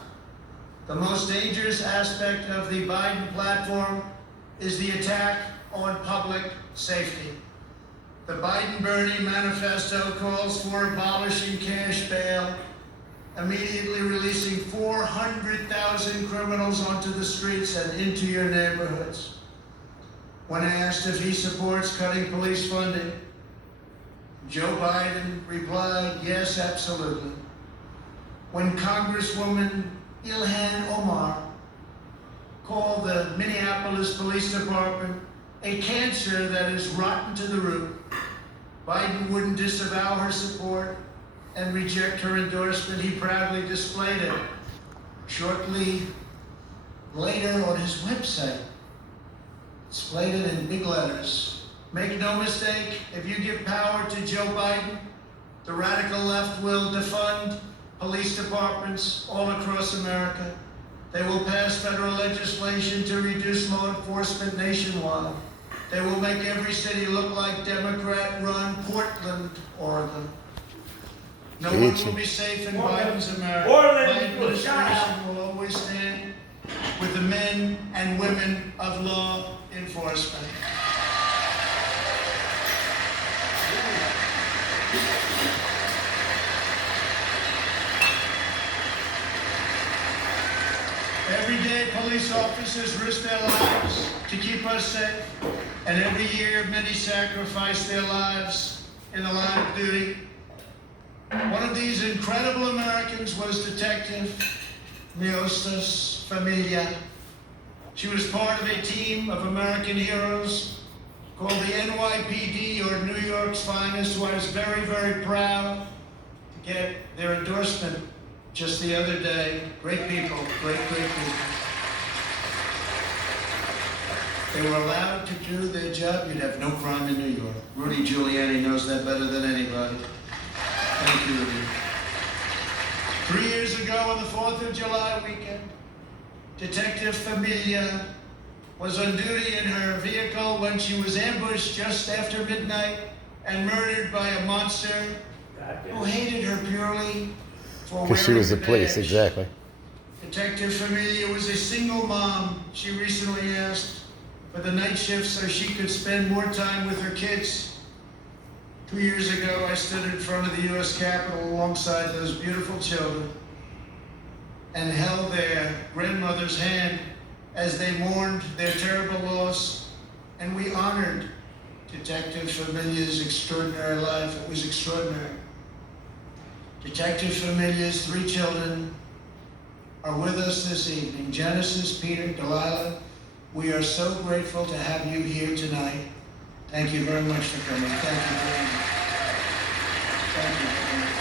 The most dangerous aspect of the Biden platform is the attack on public safety. The Biden-Bernie manifesto calls for abolishing cash bail, immediately releasing 400,000 criminals onto the streets and into your neighborhoods. When asked if he supports cutting police funding, Joe Biden replied, yes, absolutely. When Congresswoman Ilhan Omar called the Minneapolis Police Department a cancer that is rotten to the root, Biden wouldn't disavow her support and reject her endorsement. He proudly displayed it. Shortly later on his website, displayed it in big letters. Make no mistake, if you give power to Joe Biden, the radical left will defund police departments all across America. They will pass federal legislation to reduce law enforcement nationwide. They will make every city look like Democrat-run Portland, Oregon. No one will be safe in Biden's America. My administration will always stand with the men and women of law enforcement. Every day, police officers risk their lives to keep us safe, and every year, many sacrifice their lives in the line of duty. One of these incredible Americans was Detective Neostas Familia. She was part of a team of American heroes called the NYPD, or New York's finest, who I was very, very proud to get their endorsement just the other day. Great people, great people. They were allowed to do their job. You'd have no crime in New York. Rudy Giuliani knows that better than anybody. Thank you, Rudy. 3 years ago on the 4th of July weekend, Detective Familia was on duty in her vehicle when she was ambushed just after midnight and murdered by a monster who hated her purely for Because she was the wearing police, badge. exactly. Detective Familia was a single mom. She recently asked for the night shift so she could spend more time with her kids. 2 years ago, I stood in front of the U.S. Capitol alongside those beautiful children and held their grandmother's hand as they mourned their terrible loss, and we honored Detective Familia's extraordinary life. It was extraordinary. Detective Familia's 3 children are with us this evening. Genesis, Peter, Delilah, we are so grateful to have you here tonight. Thank you very much for coming. Thank you very much. Thank you very much.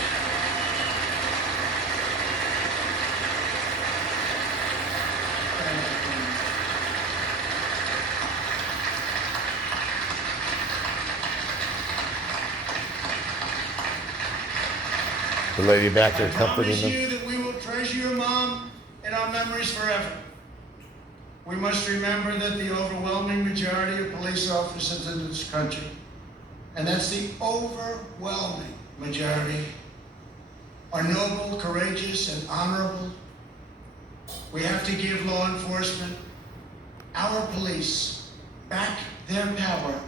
Thank you very much. The lady back there I comforting promise them. you that we will treasure your mom in our memories forever. We must remember that the overwhelming majority of police officers in this country, and that's the overwhelming majority, are noble, courageous, and honorable. We have to give law enforcement, our police, back their power.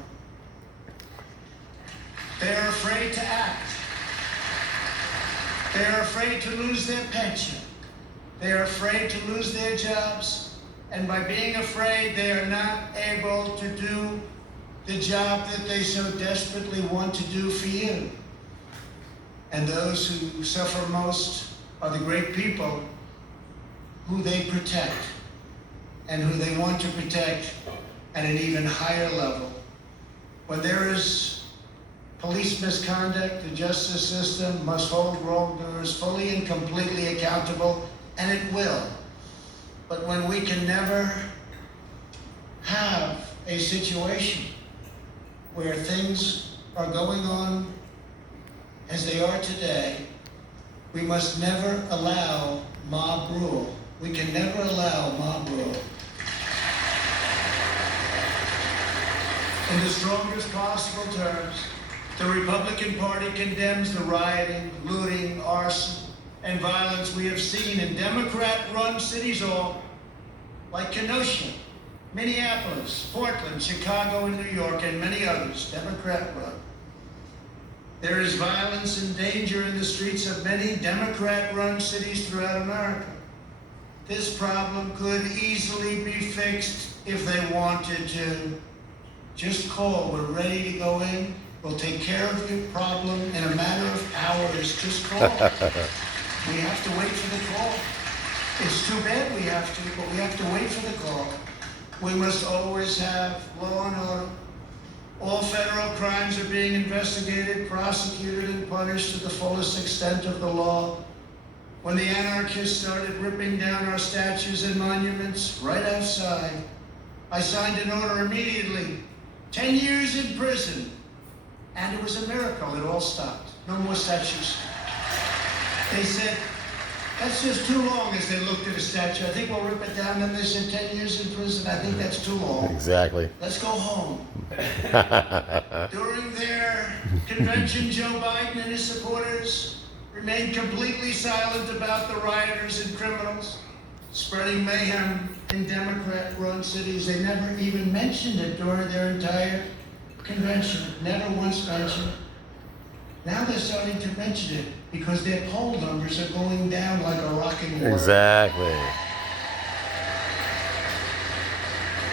They are afraid to act. They are afraid to lose their pension. They are afraid to lose their jobs. And by being afraid, they are not able to do the job that they so desperately want to do for you. And those who suffer most are the great people who they protect and who they want to protect at an even higher level. When there is police misconduct, the justice system must hold wrongdoers fully and completely accountable, and it will. But when we can never have a situation where things are going on as they are today, we must never allow mob rule. We can never allow mob rule. In the strongest possible terms, the Republican Party condemns the rioting, looting, arson, and violence we have seen in Democrat-run cities all, like Kenosha, Minneapolis, Portland, Chicago, and New York, and many others, Democrat-run. There is violence and danger in the streets of many Democrat-run cities throughout America. This problem could easily be fixed if they wanted to. Just call, we're ready to go in. We'll take care of your problem in a matter of hours. Just call. We have to wait for the call. It's too bad we have to, but we have to wait for the call. We must always have law and order. All federal crimes are being investigated, prosecuted, and punished to the fullest extent of the law. When the anarchists started ripping down our statues and monuments right outside, I signed an order immediately. 10 years in prison. And it was a miracle. It all stopped. No more statues. They said, that's just too long, as they looked at a statue. I think we'll rip it down. And they said 10 years in prison. I think that's too long. Exactly. Let's go home. During their convention, Joe Biden and his supporters remained completely silent about the rioters and criminals spreading mayhem in Democrat-run cities. They never even mentioned it during their entire convention. Never once mentioned it. Now they're starting to mention it because their poll numbers are going down like a rocking horse. Exactly.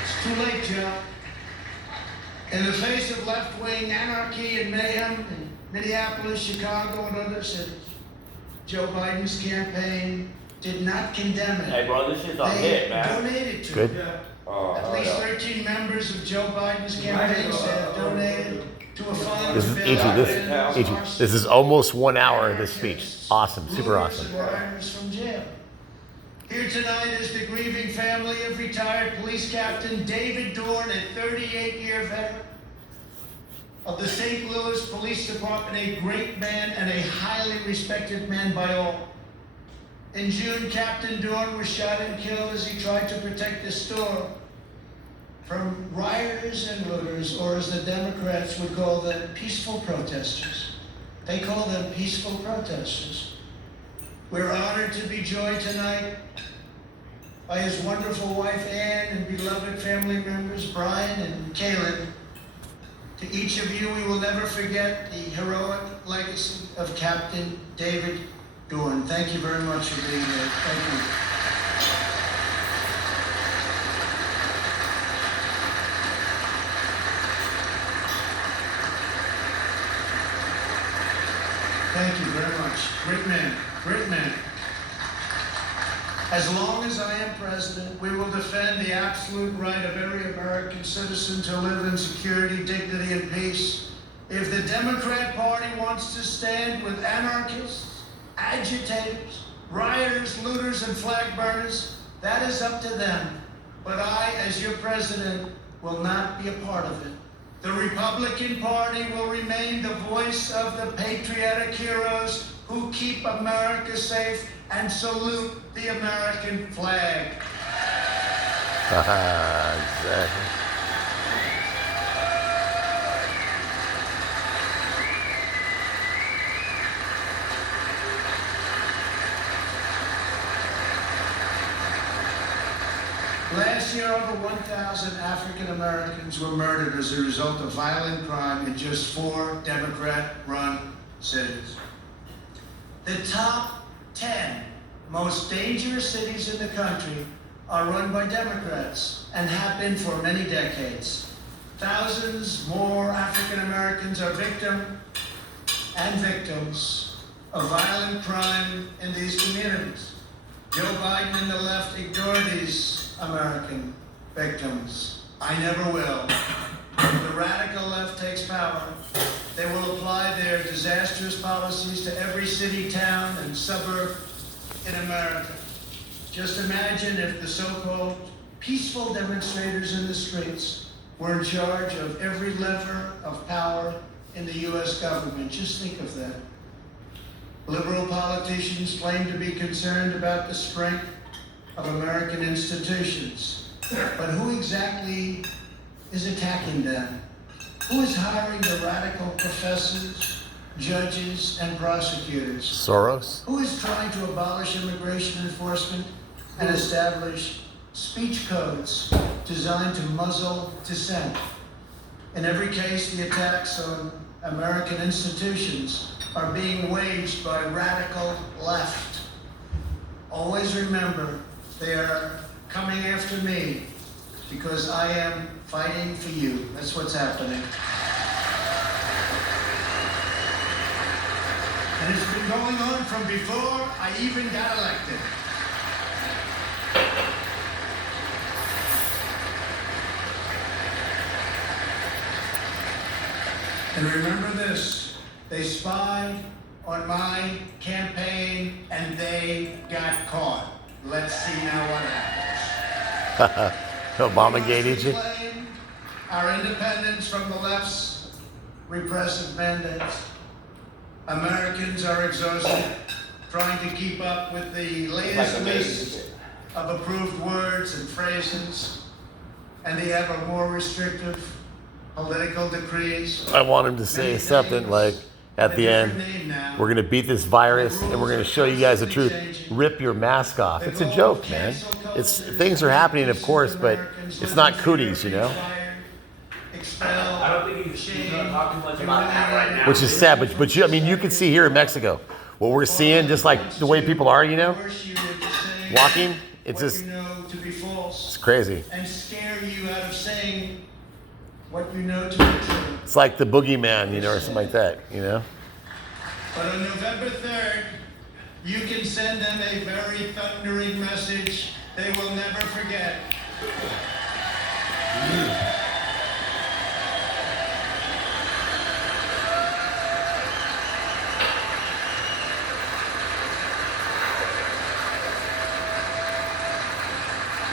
It's too late, Joe. In the face of left-wing anarchy and mayhem in Minneapolis, Chicago, and other cities, Joe Biden's campaign did not condemn it. Hey, bro, this shit's a hit, man. Donated to Good. it. Oh, At least yeah. 13 members of Joe Biden's campaign staff donated to a fund. This is to Ichi. build This is almost 1 hour of this speech. Awesome. Super looters awesome. and rioters from jail. Here tonight is the grieving family of retired police captain David Dorn, a 38-year veteran of the St. Louis Police Department, a great man and a highly respected man by all. In June, Captain Dorn was shot and killed as he tried to protect the store from rioters and looters, or as the Democrats would call them, peaceful protesters. They call them peaceful protesters. We're honored to be joined tonight by his wonderful wife, Ann, and beloved family members, Brian and Kaylin. To each of you, we will never forget the heroic legacy of Captain David Dorn. Thank you very much for being here. Thank you. Thank you very much. Great man. Great man. As long as I am president, we will defend the absolute right of every American citizen to live in security, dignity, and peace. If the Democrat Party wants to stand with anarchists, agitators, rioters, looters, and flag burners, that is up to them. But I, as your president, will not be a part of it. The Republican Party will remain the voice of the patriotic heroes who keep America safe and salute the American flag. Exactly. Last year, over 1,000 African Americans were murdered as a result of violent crime in just 4 Democrat-run cities. The top 10 most dangerous cities in the country are run by Democrats and have been for many decades. Thousands more African Americans are victims of violent crime in these communities. Joe Biden and the left ignore these American victims. I never will. If the radical left takes power, They will apply their disastrous policies to every city, town, and suburb in America. Just imagine if the so-called peaceful demonstrators in the streets were in charge of every lever of power in the U.S. government. Just think of that. Liberal politicians claim to be concerned about the strength of American institutions. But who exactly is attacking them? Who is hiring the radical professors, judges, and prosecutors? Soros? Who is trying to abolish immigration enforcement and establish speech codes designed to muzzle dissent? In every case, the attacks on American institutions are being waged by radical left. Always remember, they are coming after me because I am fighting for you. That's what's happening. And it's been going on from before I even got elected. And remember this, they spied on my campaign and they got caught. Let's see now what happens. Obama gated you? Claim our independence from the left's repressive mandates. Americans are exhausted trying to keep up with the latest list of approved words and phrases and the ever more restrictive political decrees. I want him to say something like, at the end, we're going to beat this virus and we're going to show you guys the truth. Rip your mask off. It's a joke, man. Things are happening, of course, but it's not cooties, you know? I don't think he's going to talk too much about that right now. Which is sad, but you, I mean, you can see here in Mexico, what we're seeing, just like the way people are, you know? Walking, it's just, it's crazy. And scare you out of saying what you know to be true. It's like the boogeyman, you know, or something like that, you know? But on November 3rd, you can send them a very thundering message they will never forget.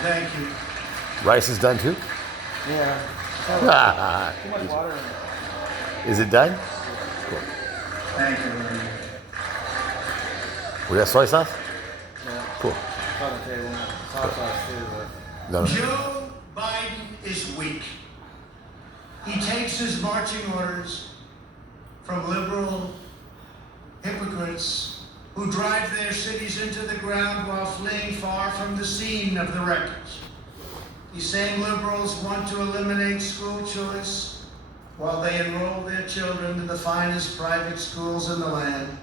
Thank you. Rice is done too? Yeah. Too much water in it. Is it done? Cool. Thank you very much. We got soy sauce? Yeah. Cool. It's on the table. Hot sauce too, but. No. Joe Biden is weak. He takes his marching orders from liberal hypocrites who drive their cities into the ground while fleeing far from the scene of the wreckage. These same liberals want to eliminate school choice while they enroll their children in the finest private schools in the land.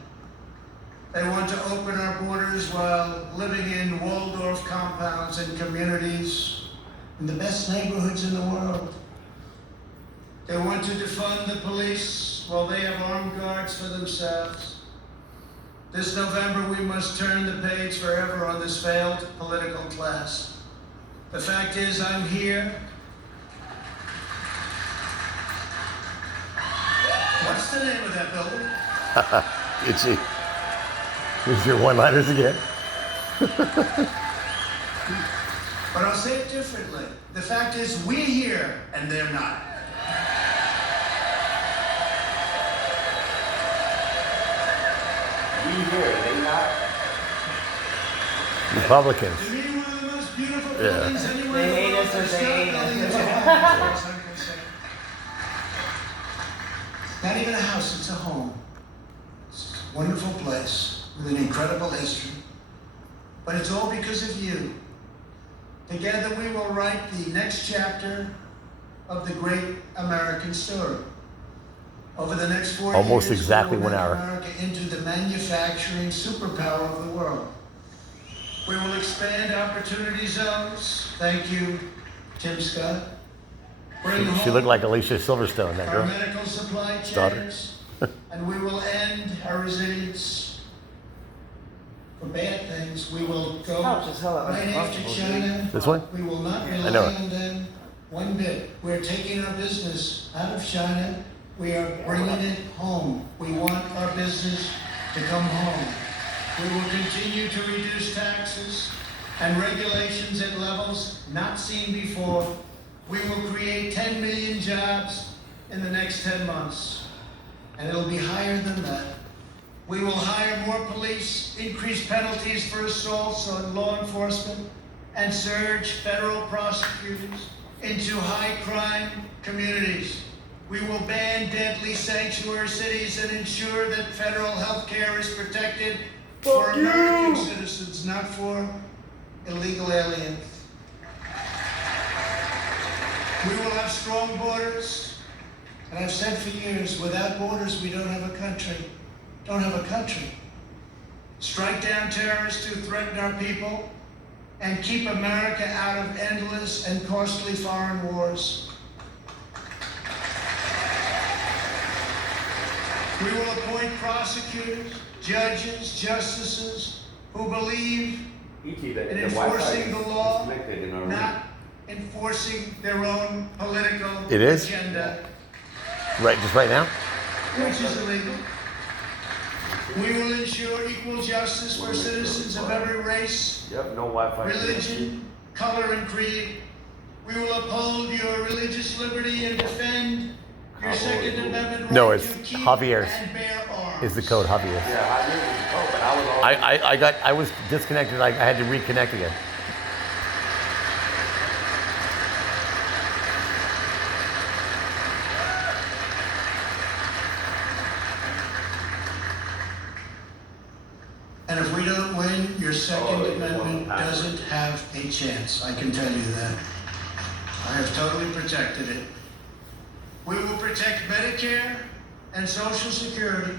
They want to open our borders while living in Waldorf compounds and communities in the best neighborhoods in the world. They want to defund the police while they have armed guards for themselves. This November, we must turn the page forever on this failed political class. The fact is, I'm here. What's the name of that building? Itchy. Here's your one-liners again. But I'll say it differently. The fact is, we're here and they're not. We here, they not. Republicans. To me, one of the most beautiful Yeah. buildings anywhere in the They hate world. us or It's they not a hate building, us. it's a home. That's what I'm gonna say. Not even a house, it's a home. It's a wonderful place with an incredible history. But it's all because of you. Together we will write the next chapter of the great American story. Over the next 4 Almost years, exactly we will 1 hour. make America into the manufacturing superpower of the world. We will expand opportunity zones. Thank you, Tim Scott. Bring She home looked like Alicia Silverstone, that our girl. medical supply Daughter. chains, and we will end our resilience for bad things. We will go Couch is hella right after uncomfortable, China. This one? We will not I rely know it. on them one bit. We're taking our business out of China We are bringing it home. We want our business to come home. We will continue to reduce taxes and regulations at levels not seen before. We will create 10 million jobs in the next 10 months, and it'll be higher than that. We will hire more police, increase penalties for assaults on law enforcement, and surge federal prosecutors into high-crime communities. We will ban deadly sanctuary cities and ensure that federal health care is protected for American citizens, not for illegal aliens. We will have strong borders, and I've said for years, without borders, we don't have a country. Don't have a country. Strike down terrorists who threaten our people, and keep America out of endless and costly foreign wars. We will appoint prosecutors, judges, justices who believe in enforcing the law, not enforcing their own political agenda. Right, just right now? Which is illegal. We will ensure equal justice for citizens of every race, religion, color, and creed. We will uphold your religious liberty and defend your Second Amendment right No, it's to keep Javier's. and bear arms. Is the code Javier's? Yeah, I knew it was the code, but I was disconnected. I had to reconnect again. And if we don't win, your Second Amendment doesn't have a chance. I can tell you that. I have totally protected it. We will protect Medicare and Social Security.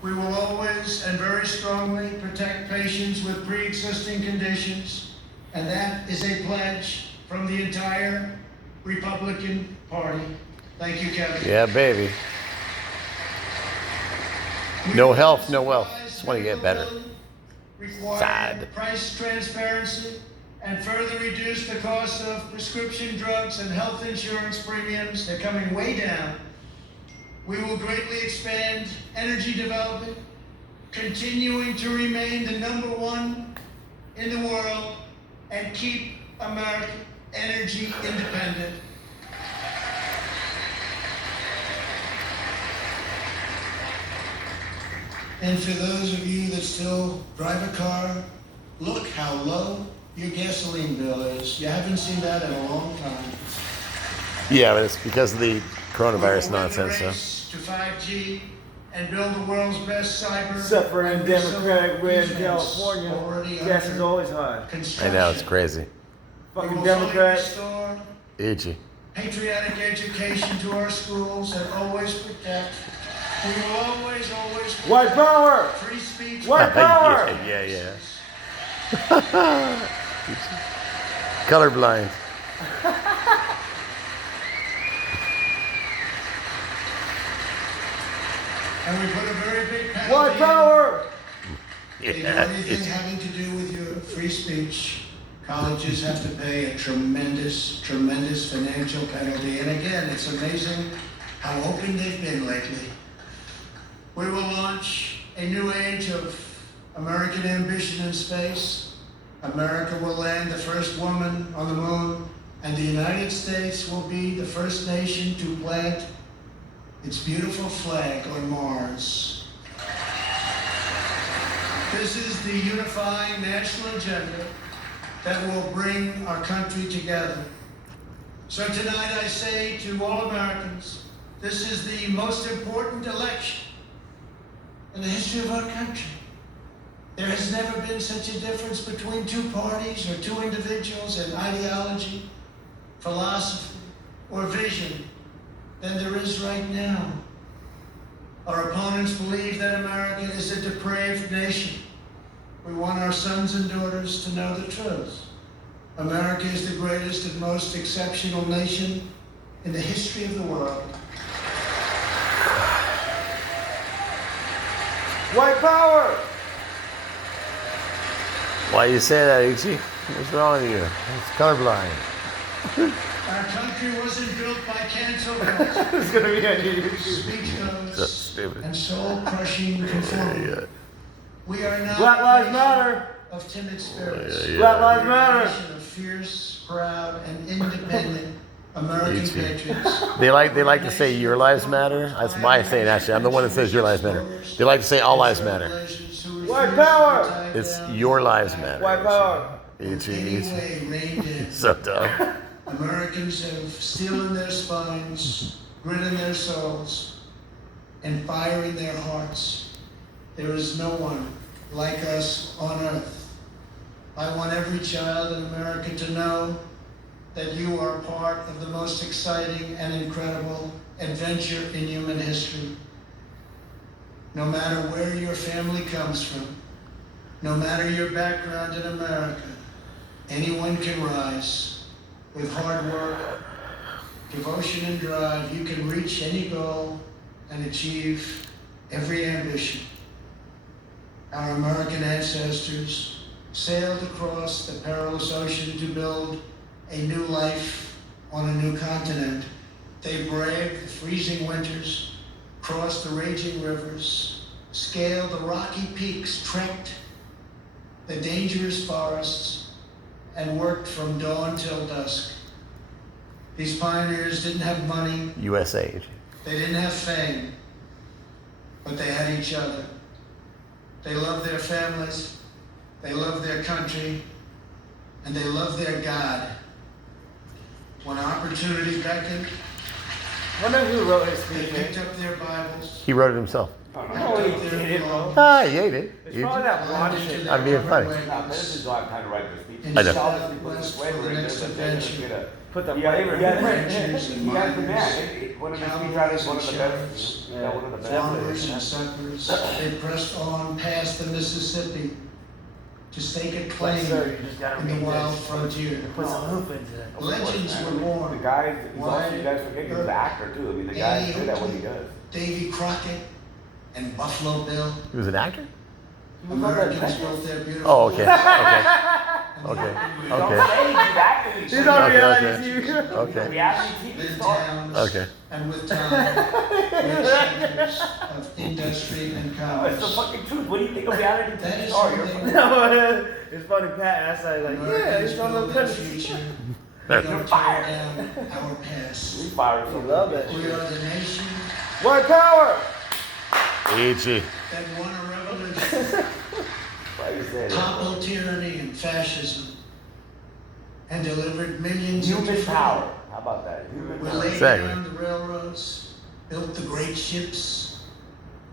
We will always and very strongly protect patients with pre-existing conditions. And that is a pledge from the entire Republican Party. Thank you, Kevin. Yeah, baby. No health, no wealth. Just want to get better. Require Sad. price transparency and further reduce the cost of prescription drugs and health insurance premiums. They're coming way down. We will greatly expand energy development, continuing to remain the #1 in the world and keep America energy independent. And for those of you that still drive a car, look how low your gasoline bill is. You haven't seen that in a long time. Yeah, but it's because of the coronavirus We will win the nonsense, so. race to 5G and build the world's best cyber. Except for in and missile Democratic win defense California, already gas is under always high. I construction. know, it's crazy. We Fucking will fully Democrats. restore Itchy. patriotic education to our schools and always protect. We will always protect White power! free speech. White power! Yeah. Colorblind. And we put a very big penalty. White power! If you do Yeah, anything itchy. having to do with your free speech, colleges have to pay a tremendous financial penalty. And again, it's amazing how open they've been lately. We will launch a new age of American ambition in space. America will land the first woman on the moon, and the United States will be the first nation to plant its beautiful flag on Mars. This is the unifying national agenda that will bring our country together. So tonight I say to all Americans, this is the most important election in the history of our country. There has never been such a difference between two parties or two individuals in ideology, philosophy, or vision than there is right now. Our opponents believe that America is a depraved nation. We want our sons and daughters to know the truth. America is the greatest and most exceptional nation in the history of the world. White power! Why you say that, Ichi? What's wrong with you? It's colorblind. Our country wasn't built by cancer votes, It's gonna be on YouTube. speech That's codes, stupid. and soul-crushing conformity. Yeah. We are not Black a Lives nation Matter. of timid spirits. Yeah. Black Lives We are a Matter. nation of fierce, proud, and independent American Me too. patriots. They like to say your lives matter. That's my saying actually. I'm the one that says your lives matter. They like to say all lives matter. White power. It's your lives matter. White power. It's Anyway, reigned in. so dumb. Americans have steel in their spines, grit in their souls, and fire in their hearts. There is no one like us on earth. I want every child in America to know that you are part of the most exciting and incredible adventure in human history. No matter where your family comes from, no matter your background in America, anyone can rise. With hard work, devotion, and drive, you can reach any goal and achieve every ambition. Our American ancestors sailed across the perilous ocean to build a new life on a new continent. They braved the freezing winters, crossed the raging rivers, scaled the rocky peaks, trekked the dangerous forests, and worked from dawn till dusk. These pioneers didn't have money, USA. they didn't have fame, but they had each other. They loved their families, they loved their country, and they loved their God. When opportunity beckoned, Wonder who wrote his they speech. picked up their Bibles, He wrote it himself. No, he didn't, bro. Ah, he ate it. It's probably that blonde climbed into shit. I'm their being funny. covered Nah, wagons, Presidents don't have time to write their speeches. and I know. south west for the next adventure. Put the Yeah, flavor in yeah, there. You guys the man. One of the speech writers, one of the best. Yeah. One of the Farmers and best. settlers, they pressed on past the Mississippi to stake a claim Sir, you just gotta in the read wild this. frontier. Put some hoop into it. Legends were born. The guy, he's also, you guys forget, he's an actor too. I mean, the guy's good at what he does. Davy Crockett and Buffalo Bill. He was an actor? Americans built their beautiful. Oh, okay. Okay. Don't Okay. say he's acting. He's on Okay, reality okay. TV. Okay. Reality TV Lived star. towns, Okay. and with time, great centers of industry and Oh, it's the commerce. fucking truth. What do you think of reality That TV is star? who You're they fucking- No, it's funny. Pat asked, I like, yeah, Americans it's on build the their country. future. We You're don't tear fired. down our past. We fired I some. love it. We are the nation White power. Easy. that won a revolution, Why you say that? toppled tyranny and fascism, and delivered millions into Human freedom. power. How about that? Human We power. laid Exactly. down the railroads, built the great ships,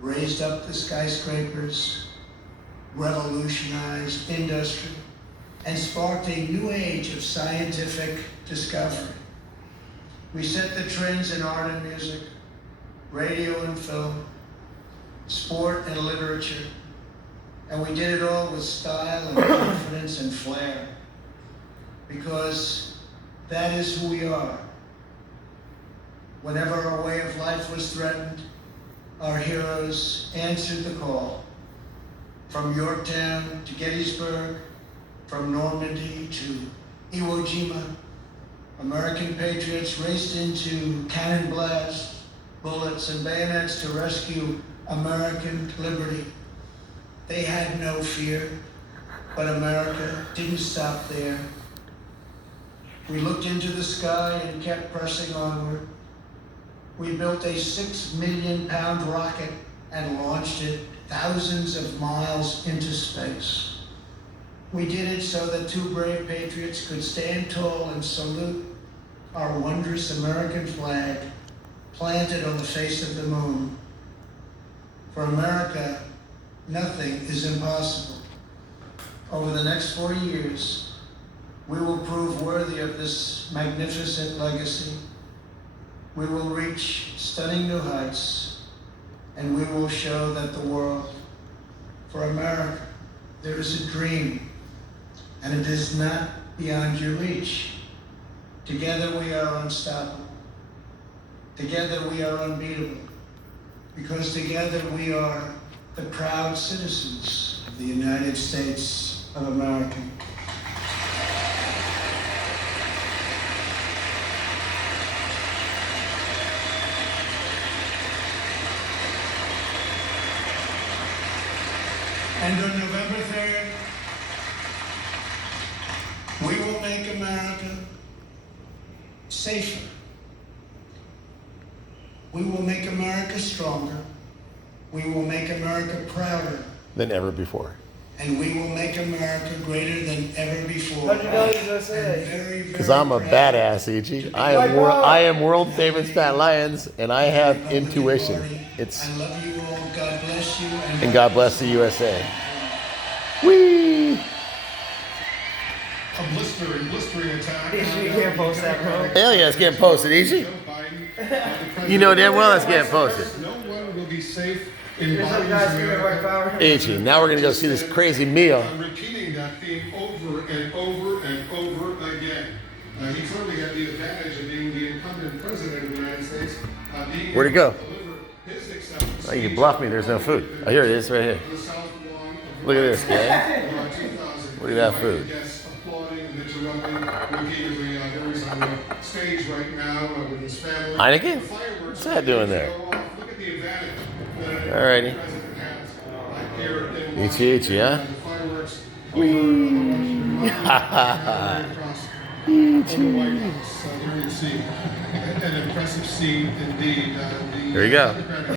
raised up the skyscrapers, revolutionized industry, and sparked a new age of scientific discovery. We set the trends in art and music, radio and film, sport and literature, and we did it all with style and confidence and flair, because that is who we are. Whenever our way of life was threatened, our heroes answered the call. From Yorktown to Gettysburg, from Normandy to Iwo Jima, American patriots raced into cannon blasts, bullets, and bayonets to rescue American liberty. They had no fear, but America didn't stop there. We looked into the sky and kept pressing onward. We built a 6 million pound rocket and launched it thousands of miles into space. We did it so that two brave patriots could stand tall and salute our wondrous American flag planted on the face of the moon. For America, nothing is impossible. Over the next 4 years, we will prove worthy of this magnificent legacy. We will reach stunning new heights, and we will show that the world, for America, there is a dream, and it is not beyond your reach. Together we are unstoppable. Together we are unbeatable, because together we are the proud citizens of the United States of America. And on November 3rd, we will make America safer. We will make America stronger. We will make America prouder. Than ever before. And we will make America greater than ever before. How'd you know he was gonna say that? Very, Because I'm a very badass, Ichi. I am world famous Pat Lyons, and I have intuition. It's I love you all. God bless you. and God bless the USA. Whee! A blistering attack. You can't post that, bro. Hell yeah, it's getting posted, Ichi. Joe Biden, You know damn well it's getting posted. no one will be safe in Here's some Biden's guys screaming white America. power. Ichi, now we're gonna go see this crazy meal. I'm repeating that theme over and over and over again. He clearly had the advantage of being the incumbent president of the United States. Where'd it go? His acceptance Oh, you bluffed me. There's no food. Oh, here it is, right here. the South Lawn of Look at this, guy. 2000. Look at that food. Guests applauding and interrupting. Repeatedly, there is on the stage right now with his family. Heineken? The fireworks What's that doing there? go off. Look at the advantage that Alrighty. the president has here in Ichi, Ichi, huh? The fireworks over the White House. There you see an impressive scene indeed. Here you go. Democratic